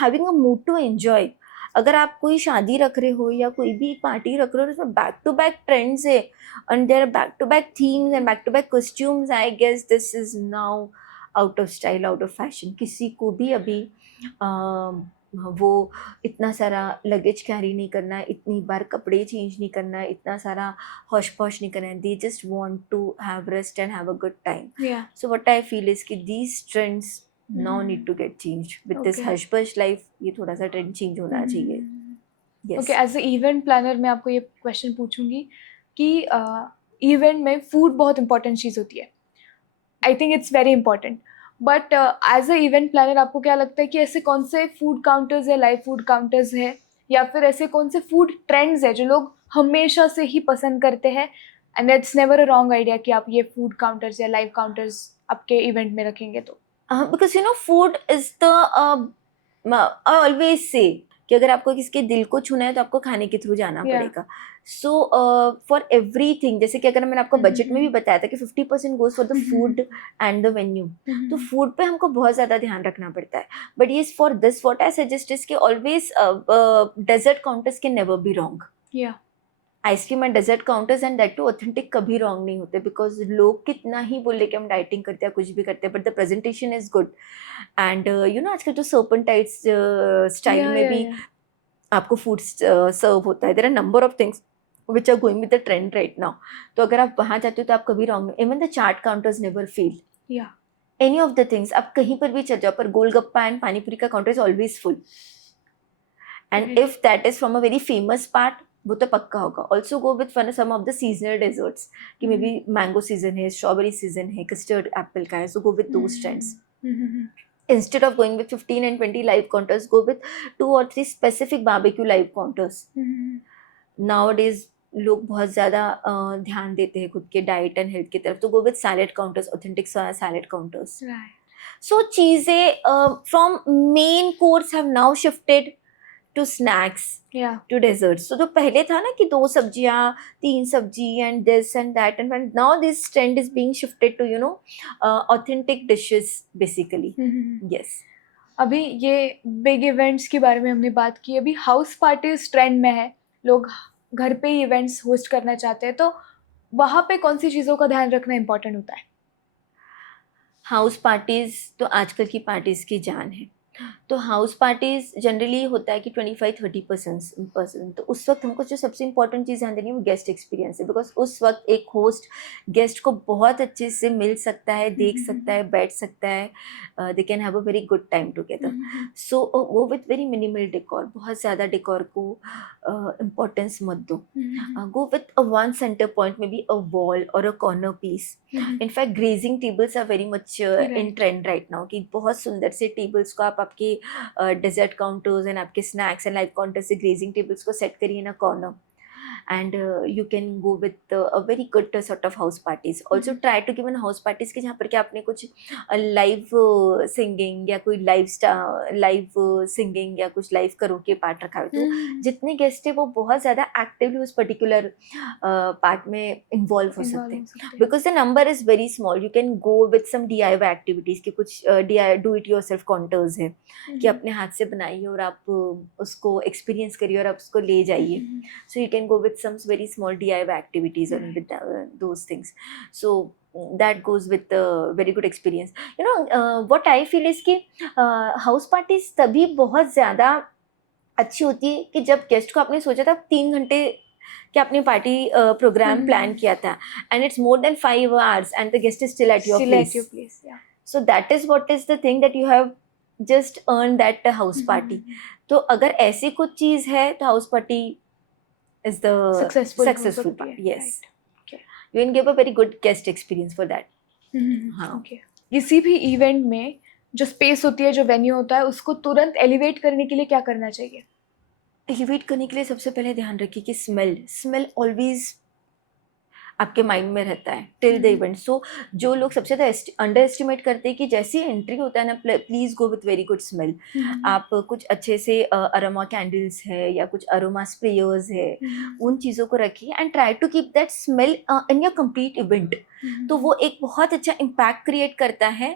having a mood to enjoy. अगर आप कोई शादी रख रहे हो या कोई भी पार्टी रख रहे हो, उसमें बैक टू बैक ट्रेंड्स है and there are back to back themes and back to back costumes, I guess this is now out of style, out of fashion. किसी को भी अभी वो इतना सारा लगेज कैरी नहीं करना है, इतनी बार कपड़े चेंज नहीं करना है, इतना सारा हॉश पॉश नहीं करना है. They just want to have rest and have a good time. Yeah. So what I feel is कि these trends now need to get change with this Okay. Hush push life. ये थोड़ा सा trend change होना चाहिए. Yes. Okay, as a event planner मैं आपको ये question पूछूंगी कि इवेंट में फूड बहुत इंपॉर्टेंट चीज़ होती है. I think it's very important, but as a event planner आपको क्या लगता है कि ऐसे कौन से फूड काउंटर्स है, लाइव फूड काउंटर्स है, या फिर ऐसे कौन से फूड ट्रेंड्स है जो लोग हमेशा से ही पसंद करते हैं, and it's never a wrong idea कि आप ये फूड काउंटर्स या लाइव काउंटर्स आपके इवेंट में रखेंगे तो? Because you know food is the I always say कि अगर आपको किसी के दिल को छूना है तो आपको खाने के थ्रू जाना Yeah. पड़ेगा. सो फॉर एवरीथिंग, जैसे कि अगर मैंने आपको बजट में भी बताया था कि 50% goes for the food and the venue, तो फूड पे हमको बहुत ज़्यादा ध्यान रखना पड़ता है. बट ये for this what I suggest is कि always dessert counters can never be wrong. या ice cream and dessert counters and that too authentic कभी रॉन्ग नहीं होते, बिकॉज लोग कितना ही बोले कि हम डाइटिंग करते हैं कुछ भी करते हैं, but the presentation is good. And you know आजकल तो सर्पेंटाइट्स स्टाइल में भी आपको फूड सर्व होता है. There are number of things which are going with the trend right now. तो अगर आप वहाँ जाते हो तो आप कभी रॉन्ग नहीं. Even the chaat counters never fail. या एनी ऑफ द थिंग्स आप कहीं पर भी चल जाओ, पर गोलगप्पा एंड पानीपुरी का counter is always full. And if that is from a very famous part, वो तो पक्का होगा. Also go with some of the seasonal desserts कि मे बी मैंगो सीजन है, स्ट्रॉबेरी सीजन है, कस्टर्ड एप्पल का है, so go with those trends. Instead of going with 15 and 20 live counters, go with 2 or 3 specific barbecue live counters. Nowadays लोग बहुत ज़्यादा ध्यान देते हैं खुद के डाइट एंड हेल्थ की तरफ, तो go with salad counters, authentic salad counters. So चीज़ें from main course have now shifted to snacks, to desserts. तो पहले था ना कि 2 सब्जियां, 3 सब्जी and this and that, and now this trend is being shifted to you know authentic dishes basically. Yes. अभी ये बिग इवेंट्स के बारे में हमने बात की, अभी हाउस पार्टीज ट्रेंड में है, लोग घर पे ही इवेंट्स होस्ट करना चाहते हैं, तो वहाँ पे कौन सी चीज़ों का ध्यान रखना इम्पोर्टेंट होता है? हाउस पार्टीज तो आजकल की पार्टीज की जान है. तो हाउस पार्टीज जनरली होता है कि 25-30%. तो उस वक्त हमको जो सबसे इंपॉर्टेंट चीज़ ध्यान देनी है वो गेस्ट एक्सपीरियंस है, बिकॉज उस वक्त एक होस्ट गेस्ट को बहुत अच्छे से मिल सकता है, देख सकता है, बैठ सकता है, they can have a very good time together. So वो विथ वेरी मिनिमल डेकोर, बहुत ज़्यादा डेकोर को इम्पोर्टेंस मत दो. Go with a one centre point, may be a wall और a corner piece. In fact grazing tables are very much in trend right now, कि बहुत सुंदर से टेबल्स को आप आपके डेजर्ट काउंटर्स एंड आपके स्नैक्स एंड लाइव काउंटर्स से ग्रेजिंग टेबल्स को सेट करिए ना corner, and you can go with a very good sort of house parties. Also try to give an house parties के जहाँ पर कि आपने कुछ लाइव सिंगिंग या कोई लाइव सिंगिंग या कुछ लाइव करोके पार्ट रखा हो, तो जितने गेस्ट है वो बहुत ज़्यादा एक्टिवली उस पर्टिकुलर पार्ट में इन्वॉल्व हो सकते हैं, because the number is very small. You can go with some DIY activities के कुछ do it yourself counters है कि अपने हाथ से बनाइए और आप उसको एक्सपीरियंस करिए और आप उसको ले जाइए. So you can go with some very small DIY activities or with those things. So that goes with a very good experience. You know, what I feel is कि house parties तभी बहुत ज़्यादा अच्छी होती है कि जब गेस्ट को आपने सोचा था 3 घंटे कि आपने पार्टी प्रोग्राम प्लान किया था, and it's more than 5 hours and the guest is still at your place. So that is what is the thing that you have just earned that house party. तो अगर ऐसी कुछ चीज़ है तो house party is the successful part. Yes. Right. Okay. You can give a very good guest experience for that. हाँ. Okay. किसी भी event में जो स्पेस होती है, जो वेन्यू होता है, उसको तुरंत एलिवेट करने के लिए क्या करना चाहिए? एलिवेट करने के लिए सबसे पहले ध्यान रखिए कि स्मेल ऑलवेज आपके माइंड में रहता है टिल द इवेंट. सो जो लोग सबसे ज़्यादा अंडर एस्टिमेट करते हैं कि जैसे ही एंट्री होता है ना, please go with very good smell. आप कुछ अच्छे से अरोमा कैंडल्स है या कुछ अरोमा स्प्रेयर्स है, उन चीज़ों को रखिए and try to keep that smell in your complete event. तो वो एक बहुत अच्छा इम्पैक्ट क्रिएट करता है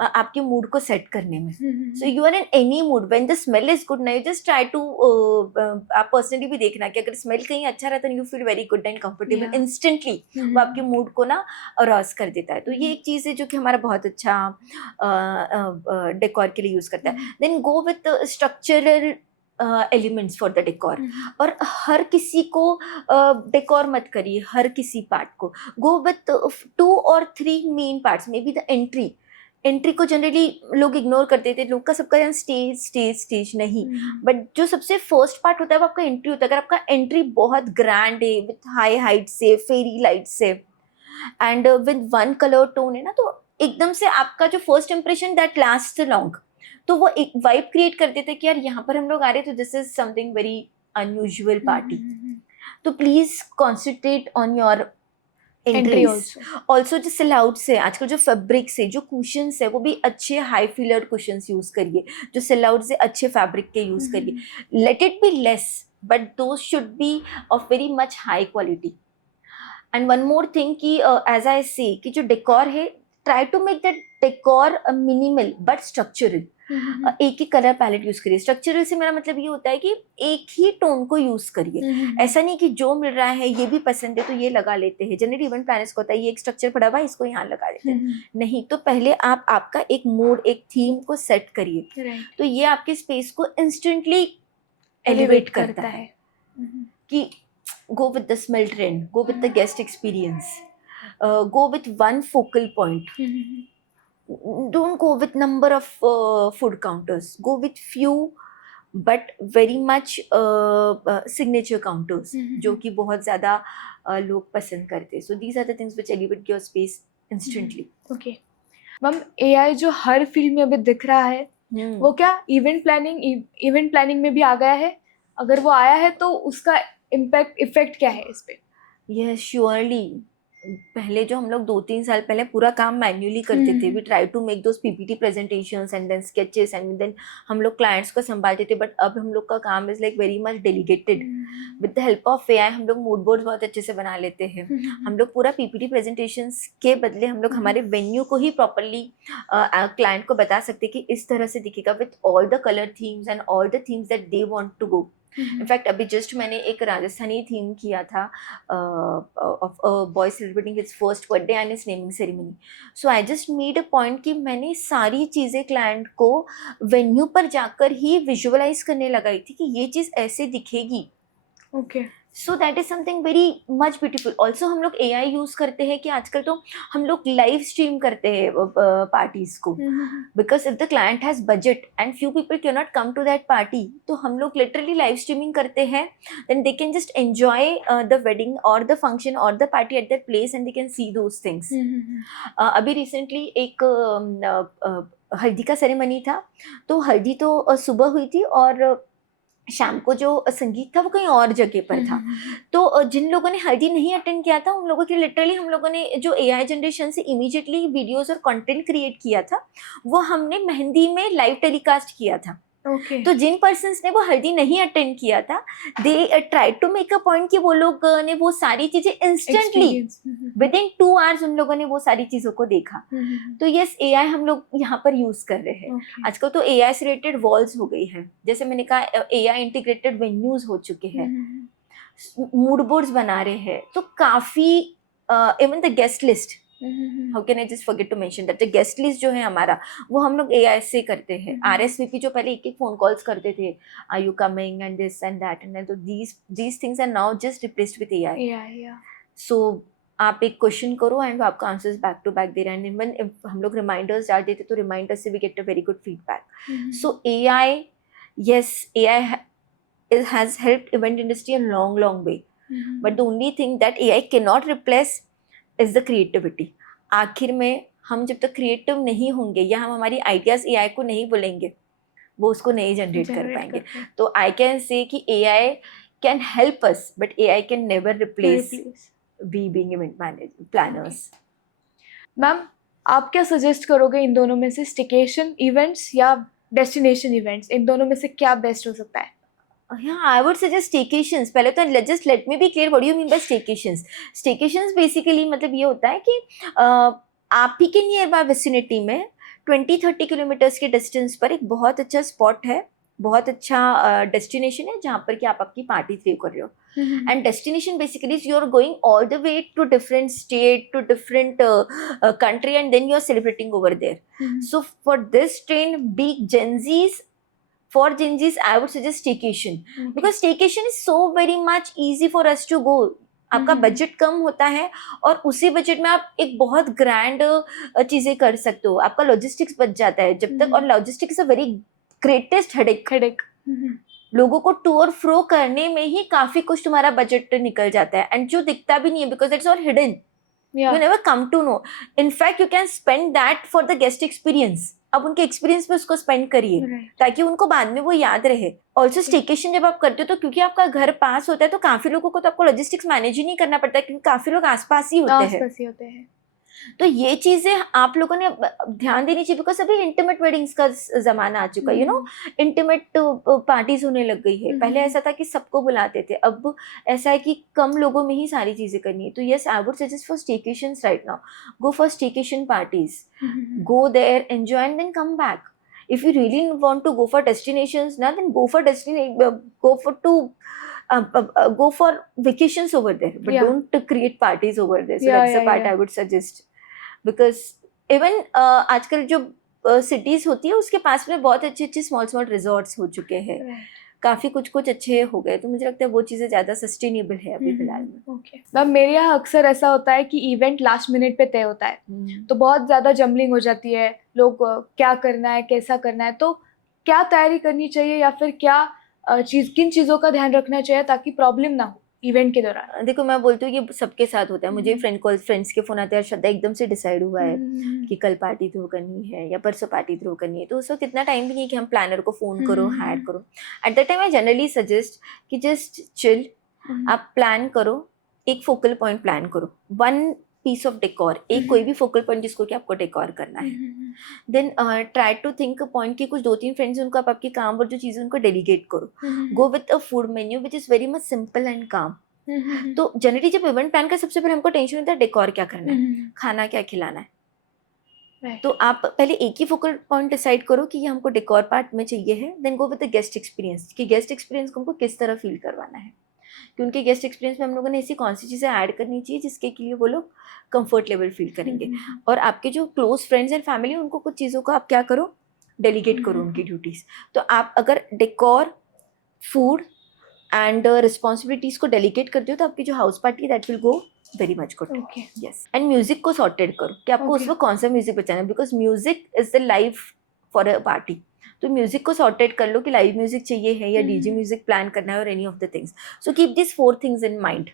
आपके मूड को सेट करने में. So you are in any mood when the smell is good ना, यू जस्ट ट्राई टू, आप पर्सनली भी देखना कि अगर स्मेल कहीं अच्छा रहता है, you feel very good and comfortable instantly. वो आपके मूड को ना अराउज कर देता है. तो ये एक चीज़ है जो कि हमारा बहुत अच्छा डेकोर के लिए यूज करता है. Then go with structural elements for the decor. और हर किसी को डेकोर मत करिए, हर किसी पार्ट को. Go with 2 or 3 main parts. May be the entry को जनरली लोग इग्नोर करते थे, लोग का सबका यहाँ स्टेज नहीं. बट जो सबसे फर्स्ट पार्ट होता है वो आपका एंट्री होता है. अगर आपका एंट्री बहुत ग्रैंड है, विथ हाई हाइट से, फेरी लाइट से and with one colour tone है ना, तो एकदम से आपका जो first impression that last long. तो वो एक वाइब क्रिएट कर देते कि यार यहाँ पर हम लोग आ रहे हैं, तो this is something very unusual party. तो please concentrate on your entry. Also जो सिलाउट्स है, आजकल जो फैब्रिक्स है, जो कुशन्स है, वो भी अच्छे हाई फिलर कुशन्स यूज करिए. जो सिलाउट्स है अच्छे फैब्रिक के यूज करिए. Let it be less but those should be of very much high quality. And one more thing कि एज आई से कि जो डेकोर है, try to make that decor minimal but structural. एक ही colour palette use करिए. Structural से मेरा मतलब ये होता है कि एक ही टोन को यूज करिए. ऐसा नहीं कि जो मिल रहा है ये भी पसंद है तो ये लगा लेते हैं. जनरली इवेंट प्लानर्स को होता है ये एक स्ट्रक्चर पड़ा हुआ है, इसको यहाँ लगा लेते हैं. नहीं, तो पहले आप आपका एक मूड, एक थीम को सेट करिए. तो ये आपके स्पेस को इंस्टेंटली एलिवेट करता है कि go with the smell trend, go with the guest experience, go with one focal point. Don't go with number of food counters. Go with few but very much signature counters जो कि बहुत ज़्यादा लोग पसंद करते हैं. So these are the things which elevate your space instantly. Okay. Ma'am AI जो हर field में अभी दिख रहा है, वो क्या इवेंट प्लानिंग में भी आ गया है? अगर वो आया है तो उसका इफेक्ट क्या है इस पे? Yes, surely. पहले जो हम लोग 2-3 साल पहले पूरा काम मैन्युअली करते थे. We try to make those PPT presentations and then sketches and then हम लोग क्लाइंट्स को संभालते थे. बट अब हम लोग का काम is like very much delegated. With the help of AI हम लोग मूड बोर्ड बहुत अच्छे से बना लेते हैं. हम लोग पूरा पीपीटी प्रेजेंटेशंस के बदले हम लोग हमारे वेन्यू को ही प्रॉपरली क्लाइंट को बता सकते कि इस तरह से दिखेगा with all the colour themes and all the themes that they want to go. In fact अभी जस्ट मैंने एक राजस्थानी थीम किया था of boy celebrating his first birthday and his naming ceremony. So I just made a point कि मैंने सारी चीज़ें क्लाइंट को वेन्यू पर जाकर ही विजुअलाइज करने लगाई थी कि ये चीज़ ऐसे दिखेगी. Okay. So that is something very much beautiful. Also हम लोग AI यूज़ करते हैं कि आजकल तो हम लोग लाइव स्ट्रीम करते हैं पार्टीज को. Because if the client has budget and few people can not come to that party, तो हम लोग लिटरली लाइव स्ट्रीमिंग करते हैं. Then they can just enjoy the wedding और द फंक्शन और the party at that place and they can see those things. अभी recently एक हल्दी का सेरेमनी था. तो हल्दी तो सुबह हुई थी और शाम को जो संगीत था वो कहीं और जगह पर था. तो जिन लोगों ने हल्दी नहीं अटेंड किया था उन लोगों के लिटरली हम लोगों ने जो AI जनरेशन से इमीडिएटली वीडियोस और कंटेंट क्रिएट किया था, वो हमने मेहंदी में लाइव टेलीकास्ट किया था. Okay. तो जिन पर्सन्स ने वो हल्दी नहीं अटेंड किया था, they try to make a point कि वो लोग ने वो सारी चीजें इंस्टेंटली विद इन 2 hours उन लोगों ने वो सारी चीजों को देखा. तो यस, AI हम लोग यहाँ पर यूज कर रहे हैं. आजकल तो AI से रिलेटेड वॉल्स हो गई है. जैसे मैंने कहा AI इंटीग्रेटेड वेन्यूज हो चुके हैं. मूड बोर्ड्स बना रहे हैं. तो काफी even the guest list, how can I just forget to mention that the guest list जो है हमारा, वो हम लोग AI से करते हैं. RSVP जो पहले एक फोन कॉल्स करते थे, are you coming and this and that and तो these things are now just replaced with AI. So आप एक क्वेश्चन करो एंड वो आपका आंसर्स बैक टू बैक दे रहे हैं. इवन हम लोग रिमाइंडर्स डाल देते तो रिमाइंडर्स से we get a very good feedback. So AI, yes, AI has helped event industry a long way. But the only thing that AI cannot replace is the creativity. आखिर में हम जब तक क्रिएटिव नहीं होंगे या हम हमारी आइडियाज AI को नहीं बोलेंगे, वो उसको नहीं जनरेट कर पाएंगे. तो आई कैन से कि AI can help us but AI can never replace we being event planners. Ma'am, आप क्या सजेस्ट करोगे इन दोनों में से, स्टेकेशन इवेंट्स या डेस्टिनेशन इवेंट्स, इन दोनों में से क्या बेस्ट हो सकता है? Yeah, I would suggest staycations. पहले तो let me be clear what do you mean by staycations. Staycations basically मतलब ये होता है कि आप ही के नियर बाय विसिनिटी में 20-30 किलोमीटर्स के डिस्टेंस पर एक बहुत अच्छा स्पॉट है, बहुत अच्छा डेस्टिनेशन है जहाँ पर कि आप आपकी पार्टी थ्रो कर रहे हो. And destination basically is you're going all the way to different state, to different country, and then you're celebrating over there. So for this trend, big Gen Zs, for Gen Zs, I would suggest staycation. Because staycation is so very much easy for us to go. आपका budget कम होता है और उसी budget में आप एक बहुत grand चीजें कर सकते हो. आपका लॉजिस्टिक्स बच जाता है जब तक, और logistics is a very greatest headache. लोगों को टूर फ्रो करने में ही काफी कुछ तुम्हारा बजट निकल जाता है, एंड जो दिखता भी नहीं है because it's all hidden. You never come to know. In fact, you can spend that for the guest experience. अब उनके एक्सपीरियंस पे उसको स्पेंड करिए ताकि उनको बाद में वो याद रहे. ऑल्सो स्टेकेशन जब आप करते हो तो क्योंकि आपका घर पास होता है तो काफी लोगों को तो आपको लॉजिस्टिक्स मैनेज ही नहीं करना पड़ता क्योंकि काफी लोग आसपास ही होते हैं. तो ये चीजें आप लोगों ने ध्यान देनी चाहिए बिकॉज अभी इंटीमेट वेडिंग्स का जमाना आ चुका है. यू नो, इंटीमेट पार्टीज होने लग गई है. पहले ऐसा था कि सबको बुलाते थे, अब ऐसा है कि कम लोगों में ही सारी चीजें करनी है. तो yes, I would suggest for staycations right now. Go for staycation parties, go there, enjoy, and then come back. If you really want to go for destinations, now then go for vacations over there, but don't create parties over there. So that's the part I would suggest, because even आजकल जो cities होती है उसके पास में बहुत अच्छे small resorts हो चुके हैं. काफी कुछ अच्छे हो गए, तो मुझे लगता है वो चीजें ज्यादा सस्टेनेबल है अभी फिलहाल में. ओके मैम, मेरे यहाँ अक्सर ऐसा होता है कि इवेंट लास्ट मिनट पे तय होता है तो बहुत ज्यादा जम्बलिंग हो जाती है. लोग क्या करना है, कैसा करना है, तो क्या तैयारी करनी चाहिए या फिर क्या किन चीजों का ध्यान रखना चाहिए ताकि प्रॉब्लम ना हो इवेंट के दौरान? देखो, मैं बोलती हूँ ये सबके साथ होता है. मुझे फ्रेंड्स के फोन आते हैं, श्रद्धा एकदम से डिसाइड हुआ है कि कल पार्टी थ्रो करनी है या परसों पार्टी थ्रो करनी है. तो उस वक्त इतना टाइम भी नहीं कि हम प्लानर को फोन करो, हायर करो. At that time I generally suggest कि जस्ट चिल, आप प्लान करो, एक फोकल पॉइंट प्लान करो, वन पीस ऑफ डेकोर, एक कोई भी फोकल पॉइंट जिसको कि आपको डेकोर करना है. Then try to think point की कुछ 2-3 फ्रेंड्स उनको आप आपके काम और जो चीज़ें उनको डेलीगेट करो. Go with a food menu which is very much simple and काम. तो जनरली जब इवेंट प्लान का सबसे पहले हमको टेंशन होता है डेकोर क्या करना है, खाना क्या खिलाना है. तो आप पहले एक ही फोकल पॉइंट डिसाइड करो कि ये हमको डेकोर पार्ट में चाहिए है. Then go with the guest experience कि गेस्ट एक्सपीरियंस को हमको किस तरह फील करवाना है, कि उनके गेस्ट एक्सपीरियंस में हम लोगों ने ऐसी कौन सी चीज़ें ऐड करनी चाहिए जिसके लिए वो लोग कंफर्ट लेवल फील करेंगे. और आपके जो क्लोज फ्रेंड्स एंड फैमिली, उनको कुछ चीज़ों को आप क्या करो, डेलीगेट करो उनकी ड्यूटीज़. तो आप अगर डेकोर, फूड एंड रिस्पॉन्सिबिलिटीज़ को डेलीगेट करते हो तो आपकी जो house party that will go very much good. Yes, and music को सॉर्टेड करो कि आपको उस वक्त कौन सा म्यूजिक बचाना है, because music is the life for a party. तो म्यूजिक को सॉर्टेड कर लो कि लाइव म्यूजिक चाहिए है या डीजे म्यूजिक प्लान करना है और any of the things. So keep this 4 things in mind.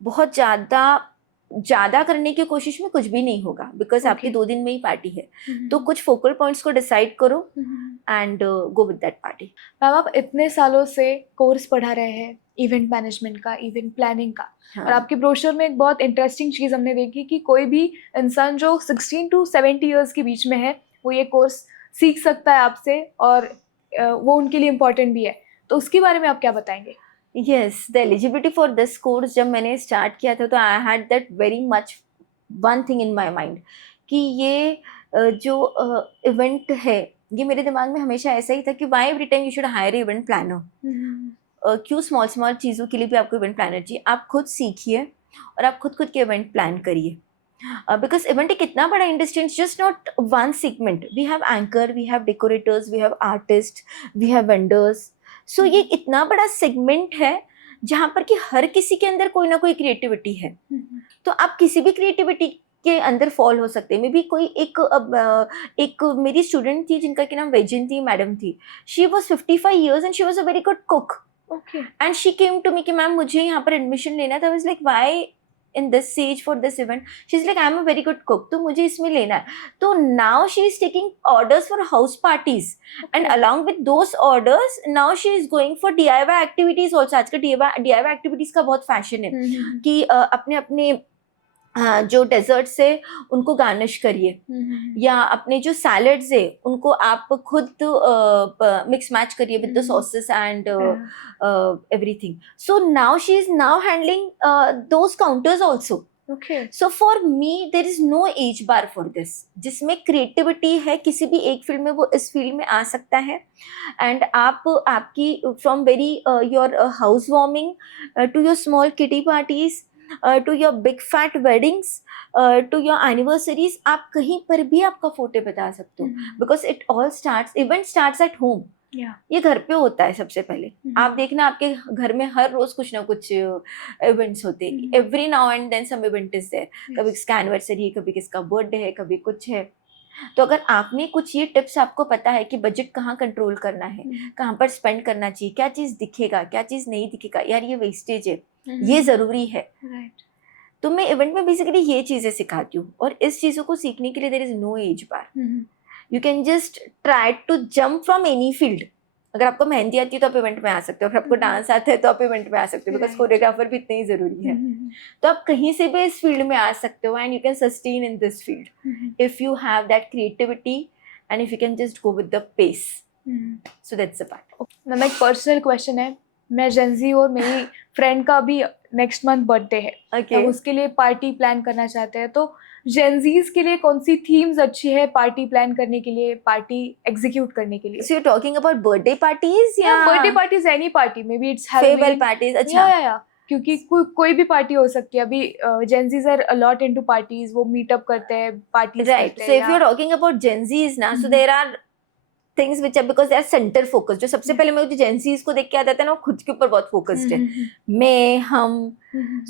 बहुत ज़्यादा करने की कोशिश में कुछ भी नहीं होगा बिकॉज आपकी 2 दिन में ही पार्टी है. तो कुछ फोकल पॉइंट्स को डिसाइड करो and go with that party. Ma'am, आप इतने सालों से कोर्स पढ़ा रहे हैं इवेंट मैनेजमेंट का, इवेंट प्लानिंग का. और आपके ब्रोशर में एक बहुत इंटरेस्टिंग चीज़ हमने देखी कि कोई भी इंसान जो 16 to 70 ईयर्स के बीच में है वो ये कोर्स सीख सकता है आपसे, और वो उनके लिए इम्पोर्टेंट भी है. तो उसके बारे में आप क्या बताएंगे? Yes, the eligibility for this course जब मैंने स्टार्ट किया था तो I had that very much one thing in my mind कि ये जो इवेंट है ये मेरे दिमाग में हमेशा ऐसा ही था कि why every time you should hire event planner. क्यों स्मॉल चीज़ों के लिए भी आपको इवेंट प्लानर चाहिए. आप खुद सीखिए और आप खुद के इवेंट प्लान करिए. Because event एक इतना बड़ा industry, just not one segment. We have anchor, we have decorators, we have artists, we have vendors. So ये इतना बड़ा सेगमेंट है जहाँ पर कि हर किसी के अंदर कोई ना कोई क्रिएटिविटी है. तो आप किसी भी क्रिएटिविटी के अंदर फॉल हो सकते हैं. मे बी कोई एक मेरी स्टूडेंट थी जिनका क्या नाम वैजयंती मैडम थी. She was 55 years and she was a very good cook. And she came to me कि मैम मुझे यहाँ पर एडमिशन लेना था. I was like, why in this stage for this event. She's like, I'm a very good cook, तो मुझे इसमें लेना है. तो now she is taking orders for house parties, and along with those orders now she is going for DIY activities also. आजकल DIY activities का बहुत fashion है कि अपने अपने जो डेजर्ट्स है उनको गार्निश करिए, या अपने जो सैलड्स है उनको आप खुद मिक्स मैच करिए with the sauces and everything. So now she is now handling those counters also. So for me there is no age bar for this. जिसमें क्रिएटिविटी है किसी भी एक फील्ड में, वो इस फील्ड में आ सकता है. एंड आपकी from very your house warming to your small kitty parties, to your big fat weddings, to your anniversaries, आप कहीं पर भी आपका फोटो बता सकते हो. Because it all event starts at home. ये घर पे होता है सबसे पहले. आप देखना आपके घर में हर रोज कुछ ना कुछ इवेंट्स होते हैं. Every now and then some event is there. कभी किसका एनिवर्सरी है, कभी किसका बर्थडे है, कभी कुछ है. तो अगर आपने कुछ ये टिप्स आपको पता है कि बजट कहाँ कंट्रोल करना है, कहाँ पर स्पेंड करना चाहिए, क्या चीज़ दिखेगा, क्या चीज़ नहीं दिखेगा, यार ये वेस्टेज है, ये ज़रूरी है. तो मैं इवेंट में बेसिकली ये चीज़ें सिखाती हूँ. और इस चीज़ों को सीखने के लिए there is no age bar. You can just try to jump from any field. अगर आपको मेहंदी आती है तो आप इवेंट में आ सकते हो, अगर आपको डांस आता है तो आप इवेंट में आ सकते हो, बिकॉज कोरियोग्राफर भी इतना ही ज़रूरी है. तो आप कहीं से भी इस फील्ड में आ सकते हो, and you can sustain in this field if you have that creativity and if you can just go with the pace. So that's the part. Ma'am एक पर्सनल क्वेश्चन है. मैं जेंजी और मेरी फ्रेंड का भी नेक्स्ट मंथ बर्थडे है. Okay. तो उसके लिए पार्टी प्लान करना चाहते हैं. तो जेंजीज के लिए कौन सी थीम्स अच्छी है पार्टी प्लान करने के लिए, पार्टी एग्जीक्यूट करने के लिए? So you're talking about birthday parties या birthday parties, any party, may be it's farewell parties. अच्छा, या क्योंकि कोई भी पार्टी हो सकती है. अभी Gen Zs are a lot into parties, वो मीटअप करते हैं, पार्टीज राइट. करते सो हैं. If you are talking about Gen Zs ना, so there are things which are, because they are centre focus. जो सबसे पहले मैं जो जेंजीज को देख के आता था ना, वो खुद के ऊपर बहुत फोकस्ड है. मैं, हम.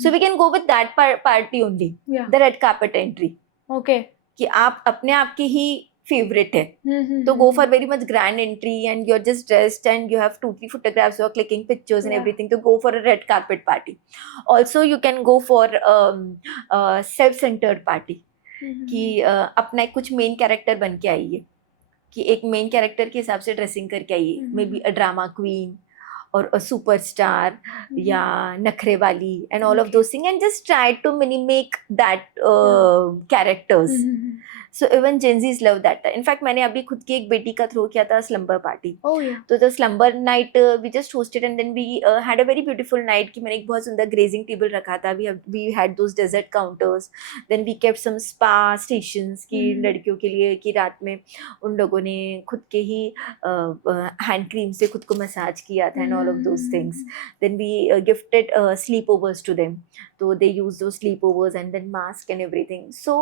So we can go with that party only, the red carpet entry. Okay. कि आप अपने आप के ही फेवरेट है, तो go for very much grand entry and you're just dressed and you have 2-3 photographs, you're clicking pictures and everything, to go for a red carpet party. Also you can go for self-centered party, कि अपना एक कुछ main character बन के आइए, कि एक main character के हिसाब से ड्रेसिंग करके आइए. मे बी अ ड्रामा क्वीन और a superstar, या नखरे वाली, and all of those things, and just try to mimic that characters. So even Gen Z's love that. In fact, मैंने अभी खुद की एक बेटी का थ्रो किया था स्लम्बर पार्टी. तो the slumber night we just hosted and then we had a very beautiful night. कि मैंने एक बहुत सुंदर ग्रेजिंग टेबल रखा था. We had those dessert counters. Then we kept some spa stations की लड़कियों के लिए, कि रात में उन लोगों ने खुद के ही हैंड क्रीम से खुद को मसाज किया था, and all of those things. Then we gifted sleepovers to them. So they use those sleepovers and then mask and everything. So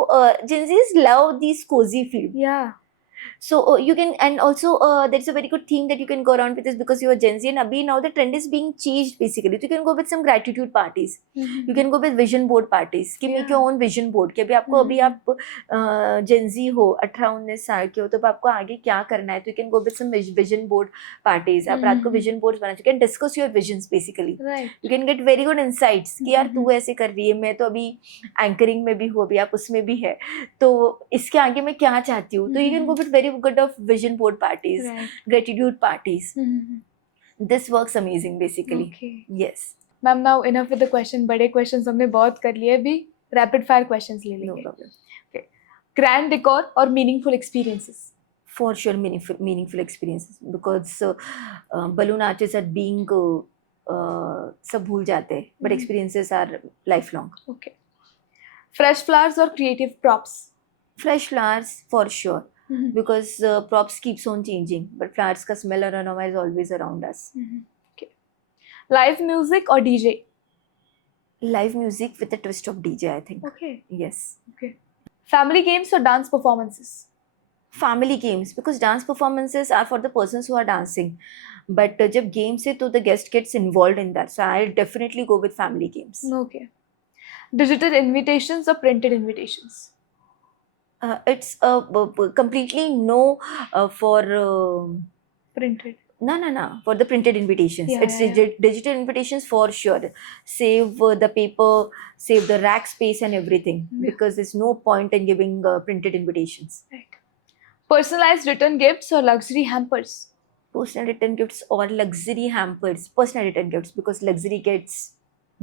Gen Z's love these cozy feel. Yeah. So you can, and also there's a very good theme that you can go around with this, because you are Gen Z, and abhi now the trend is being changed basically. So you can go with some gratitude parties. You can go with vision board parties. कि make your own vision board. कि अभी आपको अभी आप Gen Z हो, 18-19 साल के हो, तो आपको आगे क्या करना है, तो you can go with some vision board parties. आप रात को vision boards बना, you can discuss your visions basically. Right. You can get very good insights कि यार तू ऐसे कर रही है, मैं तो अभी एंकरिंग में भी हूँ, अभी आप उसमें भी है, तो इसके आगे मैं क्या चाहती हूँ. तो you can go with very good of vision board parties, gratitude parties. This works amazing basically. Okay. Yes. Ma'am, now enough with the question. बड़े questions हमने बहुत कर लिए, अभी rapid fire questions ले No लेंगे. problem. Okay. Grand decor और meaningful experiences? For sure meaningful experiences, because balloon arches are being सब भूल जाते हैं, but experiences are lifelong. Okay. Fresh flowers और creative props? Fresh flowers for sure. Because props keeps on changing, but flowers ka smell और aroma is always around us. Okay. Live music or DJ? Live music with a twist of DJ, I think. Okay. Yes. Okay. Family games or dance performances? Family games, because dance performances are for the persons who are dancing, but जब games है तो the guest gets involved in that, so I'll definitely go with family games. Okay. Digital invitations or printed invitations? It's completely no for Printed. No. For the printed invitations, Yeah, it's yeah. digital invitations for sure. Save the paper, save the rack space and everything, Yeah. because there's no point in giving printed invitations. Right. Personalized return gifts or luxury hampers? Personal return gifts or luxury hampers. Personal return gifts, because luxury gets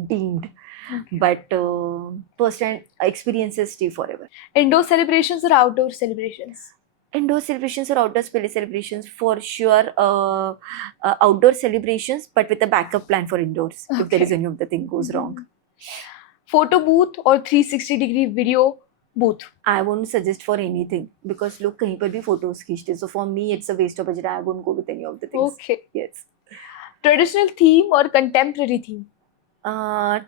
deemed, Okay. but personal experiences stay forever. Indoor celebrations or outdoor celebrations? Indoor celebrations or outdoor celebrations, for sure. Outdoor celebrations, but with a backup plan for indoors if there is Okay. any of the thing goes wrong. Photo booth or 360-degree video booth? I won't suggest for anything, because लोग कहीं पर भी photos खींचते हैं. So for me, it's a waste of budget. I won't go with any of the things. Okay. Yes. Traditional theme or contemporary theme?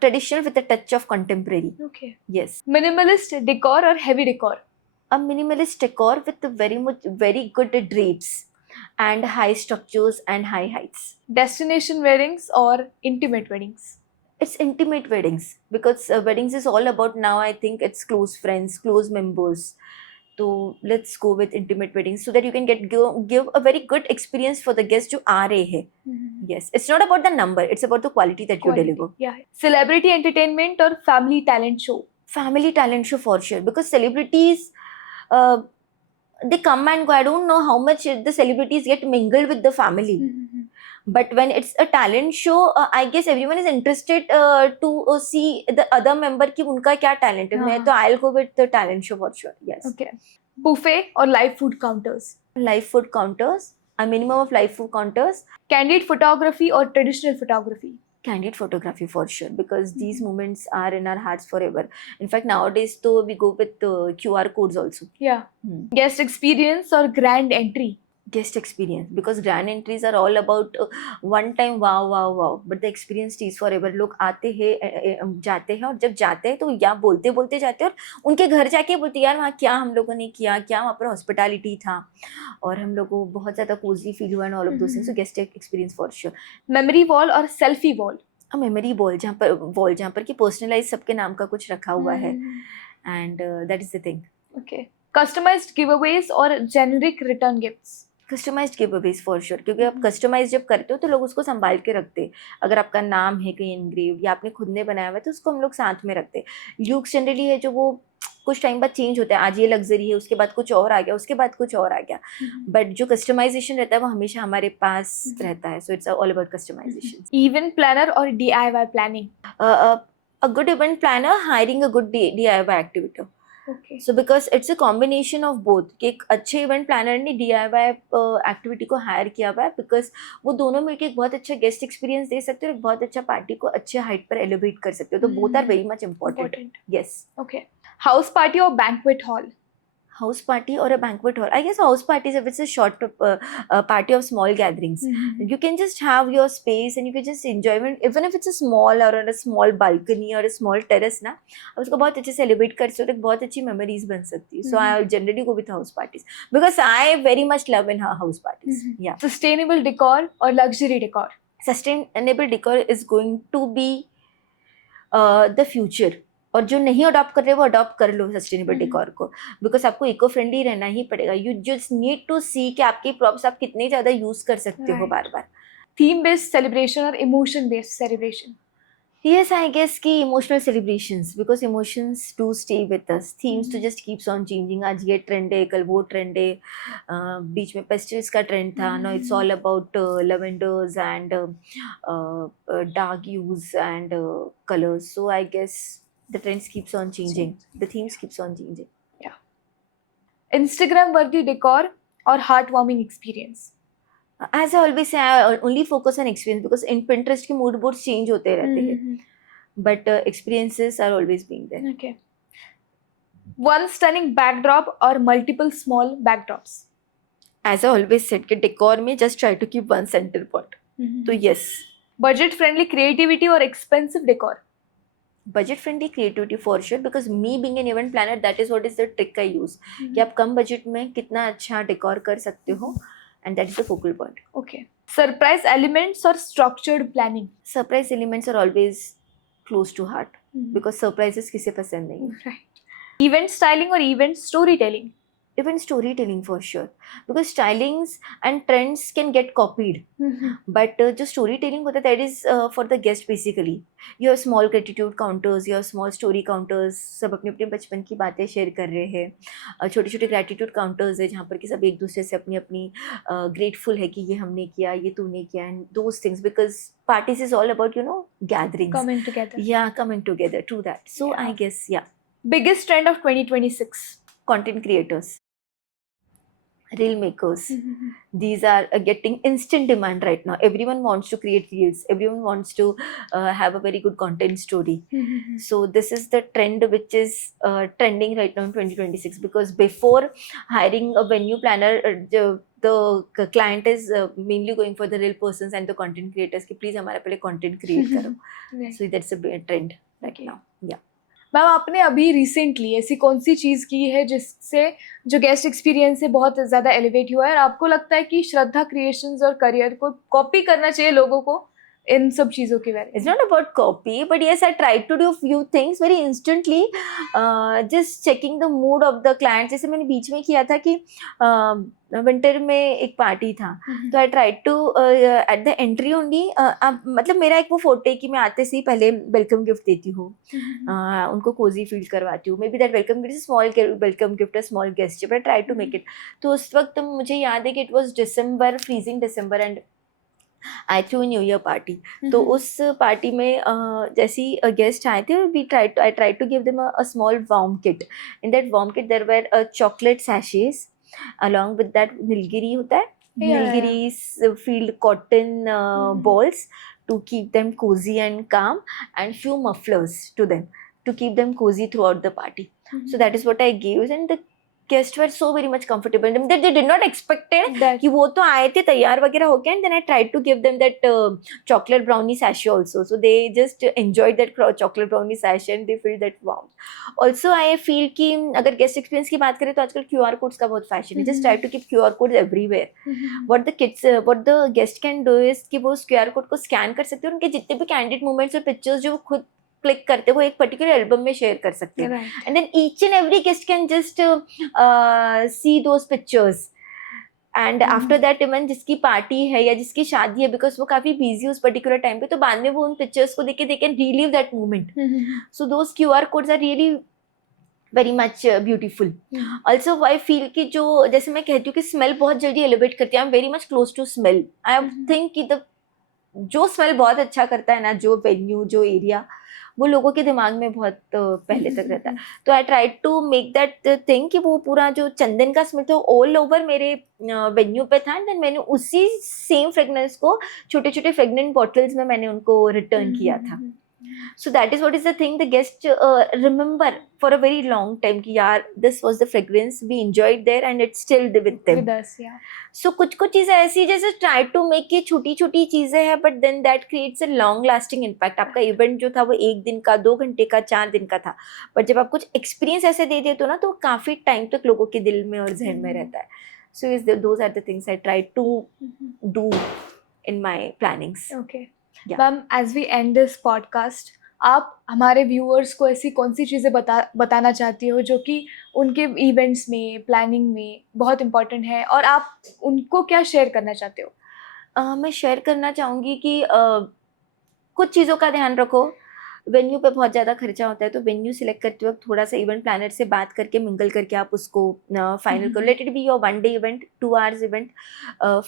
Traditional with a touch of contemporary. Okay. Yes. Minimalist decor or heavy decor? A minimalist decor with very good drapes and high structures and high heights. Destination weddings or intimate weddings? It's intimate weddings, because weddings is all about, now I think it's close friends, close members. So let's go with intimate weddings, so that you can give a very good experience for the guests जो आ रहे हैं. Yes, it's not about the number, it's about the quality that you Quality. deliver. Yeah. Celebrity entertainment or family talent show? Family talent show for sure, because celebrities, they come and go. I don't know how much the celebrities get mingled with the family. But when it's a talent show, I guess everyone is interested to see the other member कि उनका क्या talent है. मैं तो I'll go with the talent show for sure. Yes. Okay. Buffet or live food counters? Live food counters. A minimum of live food counters. Candid photography or traditional photography? Candid photography for sure, because these moments are in our hearts forever. In fact, nowadays, though, we go with QR codes also. Yeah. Guest experience or grand entry? Guest experience, because grand entries are all about one time wow, but the experience stays forever. लोग आते हैं जाते हैं, और जब जाते हैं तो या बोलते बोलते जाते हैं, और उनके घर जाके बोलते यार वहाँ क्या हम लोगों ने किया, क्या वहाँ पर हॉस्पिटैलिटी था, और हम लोगों को बहुत ज़्यादा कोजी फील हुआ, and all of those things. So guest experience for sure. Memory wall और सेल्फी वॉल? मेमोरी वॉल, जहाँ पर कि पर्सनलाइज सबके नाम का कुछ रखा हुआ है, and that is the thing. Okay. Customised giveaways और generic return gifts? Customised giveaways for sure, क्योंकि आप कस्टमाइज जब करते हो तो लोग उसको संभाल के रखते हैं. अगर आपका नाम है कहीं इनग्रेव या आपने खुद ने बनाया हुआ है, तो उसको हम लोग साथ में रखते हैं. लुक्स जनरली है जो वो कुछ टाइम बाद चेंज होता है. आज ये लग्जरी है, उसके बाद कुछ और आ गया, उसके बाद कुछ और आ गया, बट जो कस्टमाइजेशन रहता है वो हमेशा हमारे पास रहता है. So it's all about customisation. Event planner और DIY planning? A good event planner hiring a good DIY activity. Okay. So because it's a combination of both, कि एक अच्छे इवेंट प्लानर ने DIY एक्टिविटी को हायर किया हुआ है, because वो दोनों मिलकर एक बहुत अच्छा गेस्ट एक्सपीरियंस दे सकते हो, एक बहुत अच्छा पार्टी को अच्छे हाइट पर एलिवेट कर सकते हो. तो both are very much important. Yes. Okay. House party और banquet hall? House party or a banquet hall. I guess house parties, if it's a short party of small gatherings, you can just have your space and you can just enjoy it, even if it's a small or on a small balcony or a small terrace ना, आप उसको बहुत अच्छे से celebrate कर सकते हो, बहुत अच्छी memories बन सकती है. So I generally go with house parties, because I very much love in house parties. Yeah. Sustainable decor or luxury decor? Sustainable decor is going to be the future. और जो नहीं अडॉप्ट कर रहे वो adopt कर लो sustainable decor को, because आपको eco friendly रहना ही पड़ेगा. यू जस्ट नीड टू सी कि आपके प्रॉप्स आप कितने ज़्यादा यूज कर सकते हो बार बार. थीम बेस्ड सेलिब्रेशन और emotion based celebration? Yes, I guess कि emotional celebrations, because emotions do stay with us. Themes तो just keeps on changing. आज ये ट्रेंड है, कल वो ट्रेंड है, बीच में पेस्टल्स का ट्रेंड था. Now it's all about lavenders and dark hues and colors. So I guess the trends keeps on changing. The themes keeps on changing. Yeah. Instagram worthy decor or heartwarming experience? As I always say, I only focus on experience, because in Pinterest के mood boards change होते रहते हैं, but experiences are always being there. Okay. One stunning backdrop or multiple small backdrops? As I always said, कि decor में just try to keep one center point. So yes. Budget friendly creativity or expensive decor? Budget friendly creativity for sure, because me being an event planner, that is what is the trick I use. कि आप कम budget में कितना अच्छा decor कर सकते हो, and that is the focal point. Okay. Surprise elements or structured planning? Surprise elements are always close to heart, because surprises किसे पसंद नहीं. Right. Event styling or event storytelling? even storytelling for sure, because stylings and trends can get copied, but जो storytelling होता है that is for the guest basically. You have small gratitude counters, you have small story counters, सब अपने अपने बचपन की बातें share कर रहे हैं, छोटे छोटे gratitude counters है जहाँ पर कि सब एक दूसरे से अपनी अपनी grateful है कि ये हमने किया, ये तूने किया, and those things, because parties is all about, you know, gatherings, coming together. yeah, coming together, true that. So Yeah. I guess, yeah, Biggest trend of 2026. content creators, reel makers, these are getting instant demand right now. Everyone wants to create reels, everyone wants to have a very good content story. So this is the trend which is trending right now in 2026, because before hiring a venue planner, the client is mainly going for the real persons and the content creators कि please हमारा पहले content create करो. Right. So that's a big trend right now. Yeah. Ma'am आपने अभी recently ऐसी कौन सी चीज़ की है जिससे जो गेस्ट एक्सपीरियंस है बहुत ज़्यादा एलिवेट हुआ है और आपको लगता है कि श्रद्धा क्रिएशंस और करियर को कॉपी करना चाहिए लोगों को इन सब चीज़ों के बारे में? It's not about copy, but yes, I tried to do few things very instantly, just checking the mood of the client. जैसे मैंने बीच में किया था कि विंटर में एक पार्टी था, तो I try to at the entry only, मतलब मेरा एक वो फोटो है कि मैं आते से ही पहले वेलकम गिफ्ट देती हूँ, उनको कोजी फील करवाती हूँ. Maybe that welcome gift small welcome gift, small guest, but I try to make it. तो उस वक्त मुझे याद है कि it was December, freezing December, and I threw new year party. तो उस पार्टी में जैसे ही गेस्ट आए थे, I try to give them a small warm kit. In that warm kit there were chocolate सैशेज along with that nilgiri होता है, nilgiri field cotton balls to keep them cozy and calm, and few mufflers to them to keep them cozy throughout the party. So that is what I gave, and the guests were so very much comfortable. They did not expected कि वो तो आए थे तैयार वगैरह होके, and then I tried to give them that chocolate brownie sachet also. So they just enjoyed that chocolate brownie sachet and they felt that warmth. Also I feel कि अगर guest experience की बात करें तो आजकल QR codes का बहुत fashion है. Just try to keep QR codes everywhere. What the guest can do is कि वो उस QR code को scan कर सकते हैं, उनके जितने भी candid moments और pictures जो वो खुद क्लिक करते वो एक पर्टिकुलर एल्बम में शेयर कर सकते हैं, and then each and every guest can just see those pictures. And after that even जिसकी पार्टी है या जिसकी शादी है, बिकॉज वो काफी बिजी उस पर्टिकुलर टाइम पे, तो बाद में वो उन पिक्चर्स को देख के they can relive that moment. So those QR codes are really very much beautiful. Also I feel कि जो जैसे मैं कहती हूँ कि स्मेल बहुत जल्दी एलिवेट करती है, I am very much close to smell. I think कि जो स्मेल बहुत अच्छा करता है ना, जो वेन्यू, जो एरिया, वो लोगों के दिमाग में बहुत पहले तक रहता है. तो I try to make that thing कि वो पूरा जो चंदन का स्मेल था ऑल ओवर मेरे वेन्यू पे था, एंड देन मैंने उसी सेम फ्रेगनेंस को छोटे छोटे फ्रेगनेंट बॉटल्स में मैंने उनको रिटर्न किया था. So that is what is the thing the guests remember for a very long time कि यार this was the fragrance we enjoyed there and it's still with them. With us, yeah. So कुछ चीज़ें ऐसी जैसे try to make ये छोटी छोटी चीज़ें हैं, but then that creates a long lasting impact. आपका इवेंट जो था वो 1 दिन का, 2 घंटे का, 4 दिन का था, पर जब आप कुछ एक्सपीरियंस ऐसे दे देते हो ना, तो काफ़ी टाइम तक लोगों के दिल में और जहन में रहता है. So those are the things I try to do in my plannings. Okay. Yeah. Ma'am, as we end this podcast, आप हमारे व्यूअर्स को ऐसी कौन सी चीज़ें बताना चाहती हो जो कि उनके इवेंट्स में, प्लानिंग में बहुत इम्पोर्टेंट है, और आप उनको क्या शेयर करना चाहते हो? मैं शेयर करना चाहूँगी कि कुछ चीज़ों का ध्यान रखो. वेन्यू पे बहुत ज़्यादा खर्चा होता है, तो वेन्यू सिलेक्ट करते वक्त थोड़ा सा इवेंट प्लानर से बात करके, मिंगल करके आप उसको फाइनल करो. Late it be your 1 day event, 2 hours event,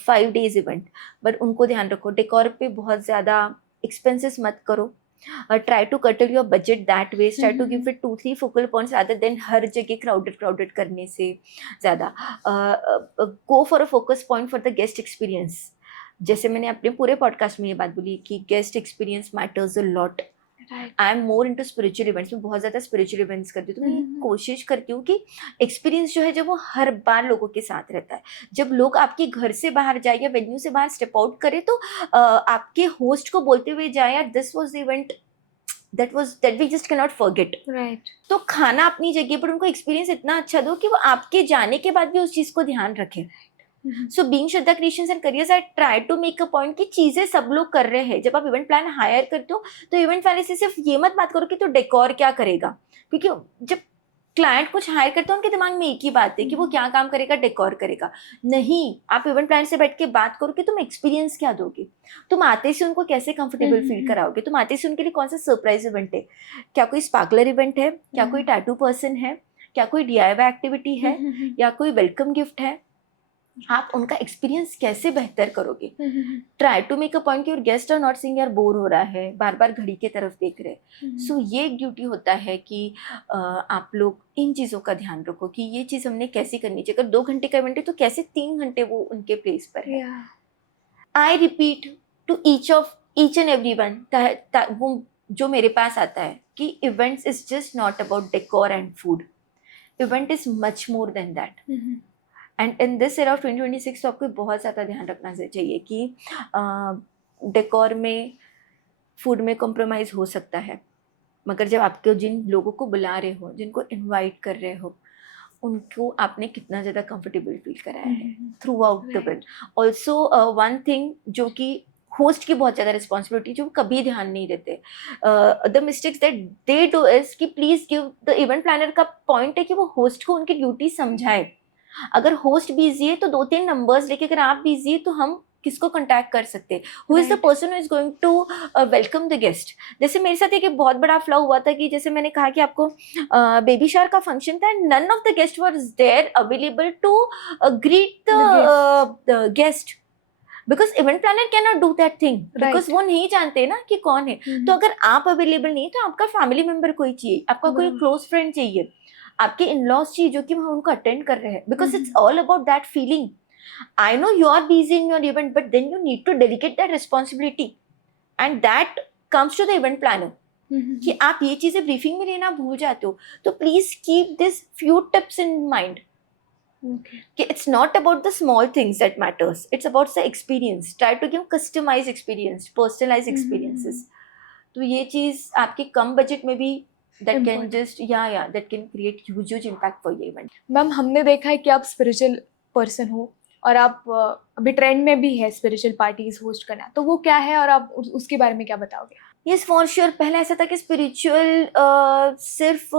5 days event, but उनको ध्यान रखो. डेकोर पे बहुत ज़्यादा एक्सपेंसेस मत करो. Try to curtail your budget that way. Try to give it 2-3 focal points rather than हर जगह crowded करने से ज़्यादा. Go for a focus point for the guest experience. जैसे मैंने अपने पूरे पॉडकास्ट में ये बात बोली कि guest experience matters a lot. I am more into spiritual events. मैं बहुत ज़्यादा स्पिरिचुअल इवेंट्स करती हूँ, तो मैं कोशिश करती हूँ कि एक्सपीरियंस जो है जब वो हर बार लोगों के साथ रहता है. जब लोग आपके घर से बाहर जाए या वेन्यू से बाहर स्टेप आउट करे, तो आपके होस्ट को बोलते हुए जाए, यार this was the event that we just cannot forget. Right. तो खाना अपनी जगह पर, उनको एक्सपीरियंस इतना अच्छा दो कि वो आपके जाने के बाद भी उस चीज़ को ध्यान रखें. So being Shraddha creations and careers, I try to make a point कि चीज़ें सब लोग कर रहे हैं. जब आप इवेंट प्लान हायर करते हो, तो इवेंट वाले से सिर्फ ये मत बात करो कि तो डेकोर क्या करेगा, क्योंकि जब क्लाइंट कुछ हायर करता है, उनके दिमाग में एक ही बात है कि वो क्या काम करेगा, डेकोर करेगा। नहीं, आप इवेंट प्लानर से बैठ के बात करो कि तुम एक्सपीरियंस क्या दोगे, तुम आते से उनको कैसे कंफर्टेबल फील कराओगे, तुम आते से उनके लिए कौन सा सरप्राइज इवेंट है, क्या कोई स्पार्कलर इवेंट है, क्या कोई टैटू पर्सन है, क्या कोई DIY एक्टिविटी है, या कोई वेलकम गिफ्ट है, आप उनका एक्सपीरियंस कैसे बेहतर करोगे। Try to make a point कि your guest are not saying यार बोर हो रहा है, बार बार घड़ी के तरफ देख रहे। सो ये एक ड्यूटी होता है कि आप लोग इन चीज़ों का ध्यान रखो कि ये चीज़ हमने कैसे करनी चाहिए। अगर 2 घंटे का इवेंट है तो कैसे 3 घंटे वो उनके प्लेस पर है। I repeat to each and every one, वो जो मेरे पास आता है कि events is just not about decor and food, event is much more than that. And in this year of 2026 तो आपको बहुत ज़्यादा ध्यान रखना चाहिए कि डेकोर में, फूड में कॉम्प्रोमाइज़ हो सकता है, मगर जब आपके जिन लोगों को बुला रहे हो, जिनको इनवाइट कर रहे हो, उनको आपने कितना ज़्यादा कंफर्टेबल फील कराया है through out the event. Also one thing जो कि होस्ट की बहुत ज़्यादा रिस्पॉन्सिबिलिटी, जो कभी ध्यान नहीं देते, the mistakes that they do is कि please give the event planner का पॉइंट है कि वो होस्ट को उनकी ड्यूटी समझाए। अगर होस्ट बिजी है तो 2-3 नंबर्स लेके, अगर आप बिजी है तो हम किसको कांटेक्ट कर सकते हैं, who is the person who is going to welcome the guest. जैसे मेरे साथ एक बहुत बड़ा फ्लॉ हुआ था कि जैसे मैंने कहा कि आपको बेबी शावर का फंक्शन था and none of the guest were there available to greet the guest, because event planner can not do that thing, because वो नहीं जानते ना कि कौन है। तो अगर आप अवेलेबल नहीं तो आपका फैमिली मेंबर कोई चाहिए, आपका कोई क्लोज फ्रेंड चाहिए, आपके इन-लॉज चाहिए जो कि वहाँ उनको अटेंड कर रहे हैं, because it's all about that feeling. I know you are busy in your event, but then you need to dedicate that responsibility, and that comes to the event planner कि आप ये चीज़ें ब्रीफिंग में लेना भूल जाते हो। तो please keep this few tips in mind कि it's not about the small things that matters, it's about the experience. Try to give customize experience, personalize experiences. तो ये चीज़ आपके कम बजट में भी that can just that can create huge impact for your event. Ma'am, हमने देखा है कि आप स्पिरिचुअल पर्सन हो और आप अभी ट्रेंड में भी है स्पिरिचुअल पार्टीज होस्ट करना, तो वो क्या है और आप उसके बारे में क्या बताओगे? Yes, for sure. पहले ऐसा था कि स्पिरिचुअल सिर्फ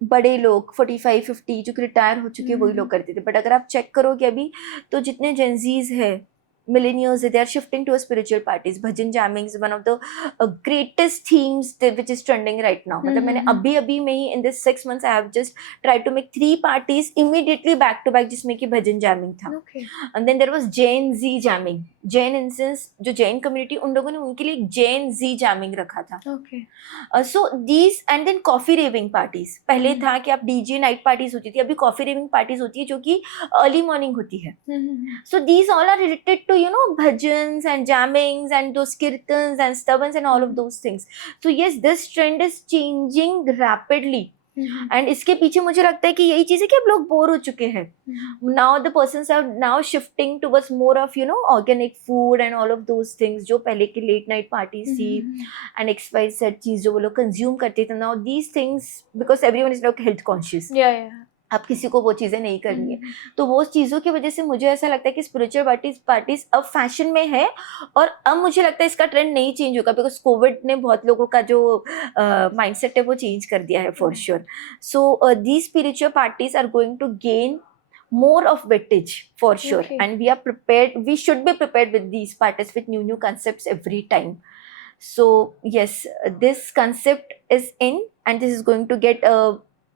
बड़े लोग 45-50 जो कि रिटायर हो चुके वही लोग करते थे, बट अगर आप चेक करोगे अभी तो जितने जेंजीज है, millennials, they are shifting to spiritual parties. Bhajan jamming is one of the greatest themes which is trending right now. मतलब मैंने अभी में ही in this 6 months I have just tried to make 3 parties immediately back to back जिसमें कि भजन jamming था. Okay. And then there was Jain Z jamming. Jain instance जो Jain community, उन लोगों ने उनके लिए Jain Z jamming रखा था. Okay. So these and then coffee raving parties. पहले था कि आप DJ नाइट पार्टीज होती थी, अभी कॉफी raving पार्टीज होती है जो कि अर्ली मॉर्निंग होती है. So these all are related to bhajans and jammings and those kirtans and stavans and all of those things. So yes, this trend is changing rapidly. And इसके पीछे मुझे लगता है कि यही चीज़ है कि अब लोग बोर हो चुके हैं. Now the persons are now shifting towards more of organic food and all of those things जो पहले की late night parties थी and XYZ चीज़ जो वो लोग consume करते थे. Now these things, because everyone is now health conscious. Yeah. अब किसी को वो चीज़ें नहीं करनी है, तो वो चीज़ों की वजह से मुझे ऐसा लगता है कि स्पिरिचुअल पार्टीज अब फैशन में है और अब मुझे लगता है इसका ट्रेंड नहीं चेंज होगा, बिकॉज कोविड ने बहुत लोगों का जो माइंडसेट है वो चेंज कर दिया है for sure. So these spiritual parties are going to gain more of weightage for sure. Okay. And we should be prepared with these parties with new concepts every time. So yes, this concept is in and this is going to get a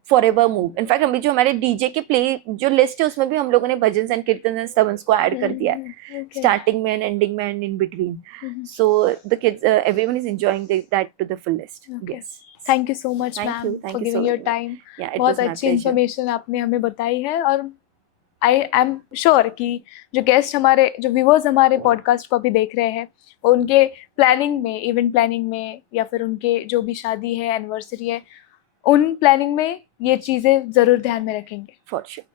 forever move. In fact, अभी जो हमारे DJ के play जो list है उसमें भी हम लोगों ने भजन एंड कीर्तन एंड स्तवन्स को ऐड कर दिया है, स्टार्टिंग में एंड एंडिंग में and in between. So the kids, everyone is enjoying that to the fullest. Yes, thank you so much ma'am for giving your time. बहुत अच्छी इन्फॉर्मेशन आपने हमें बताई है और आई एम श्योर कि जो गेस्ट हमारे, जो व्यूअर्स हमारे पॉडकास्ट को अभी देख रहे हैं, वो उनके प्लानिंग में, इवेंट प्लानिंग में या फिर उनके जो भी शादी है, एनिवर्सरी है, उन प्लानिंग में ये चीज़ें ज़रूर ध्यान में रखेंगे. For sure.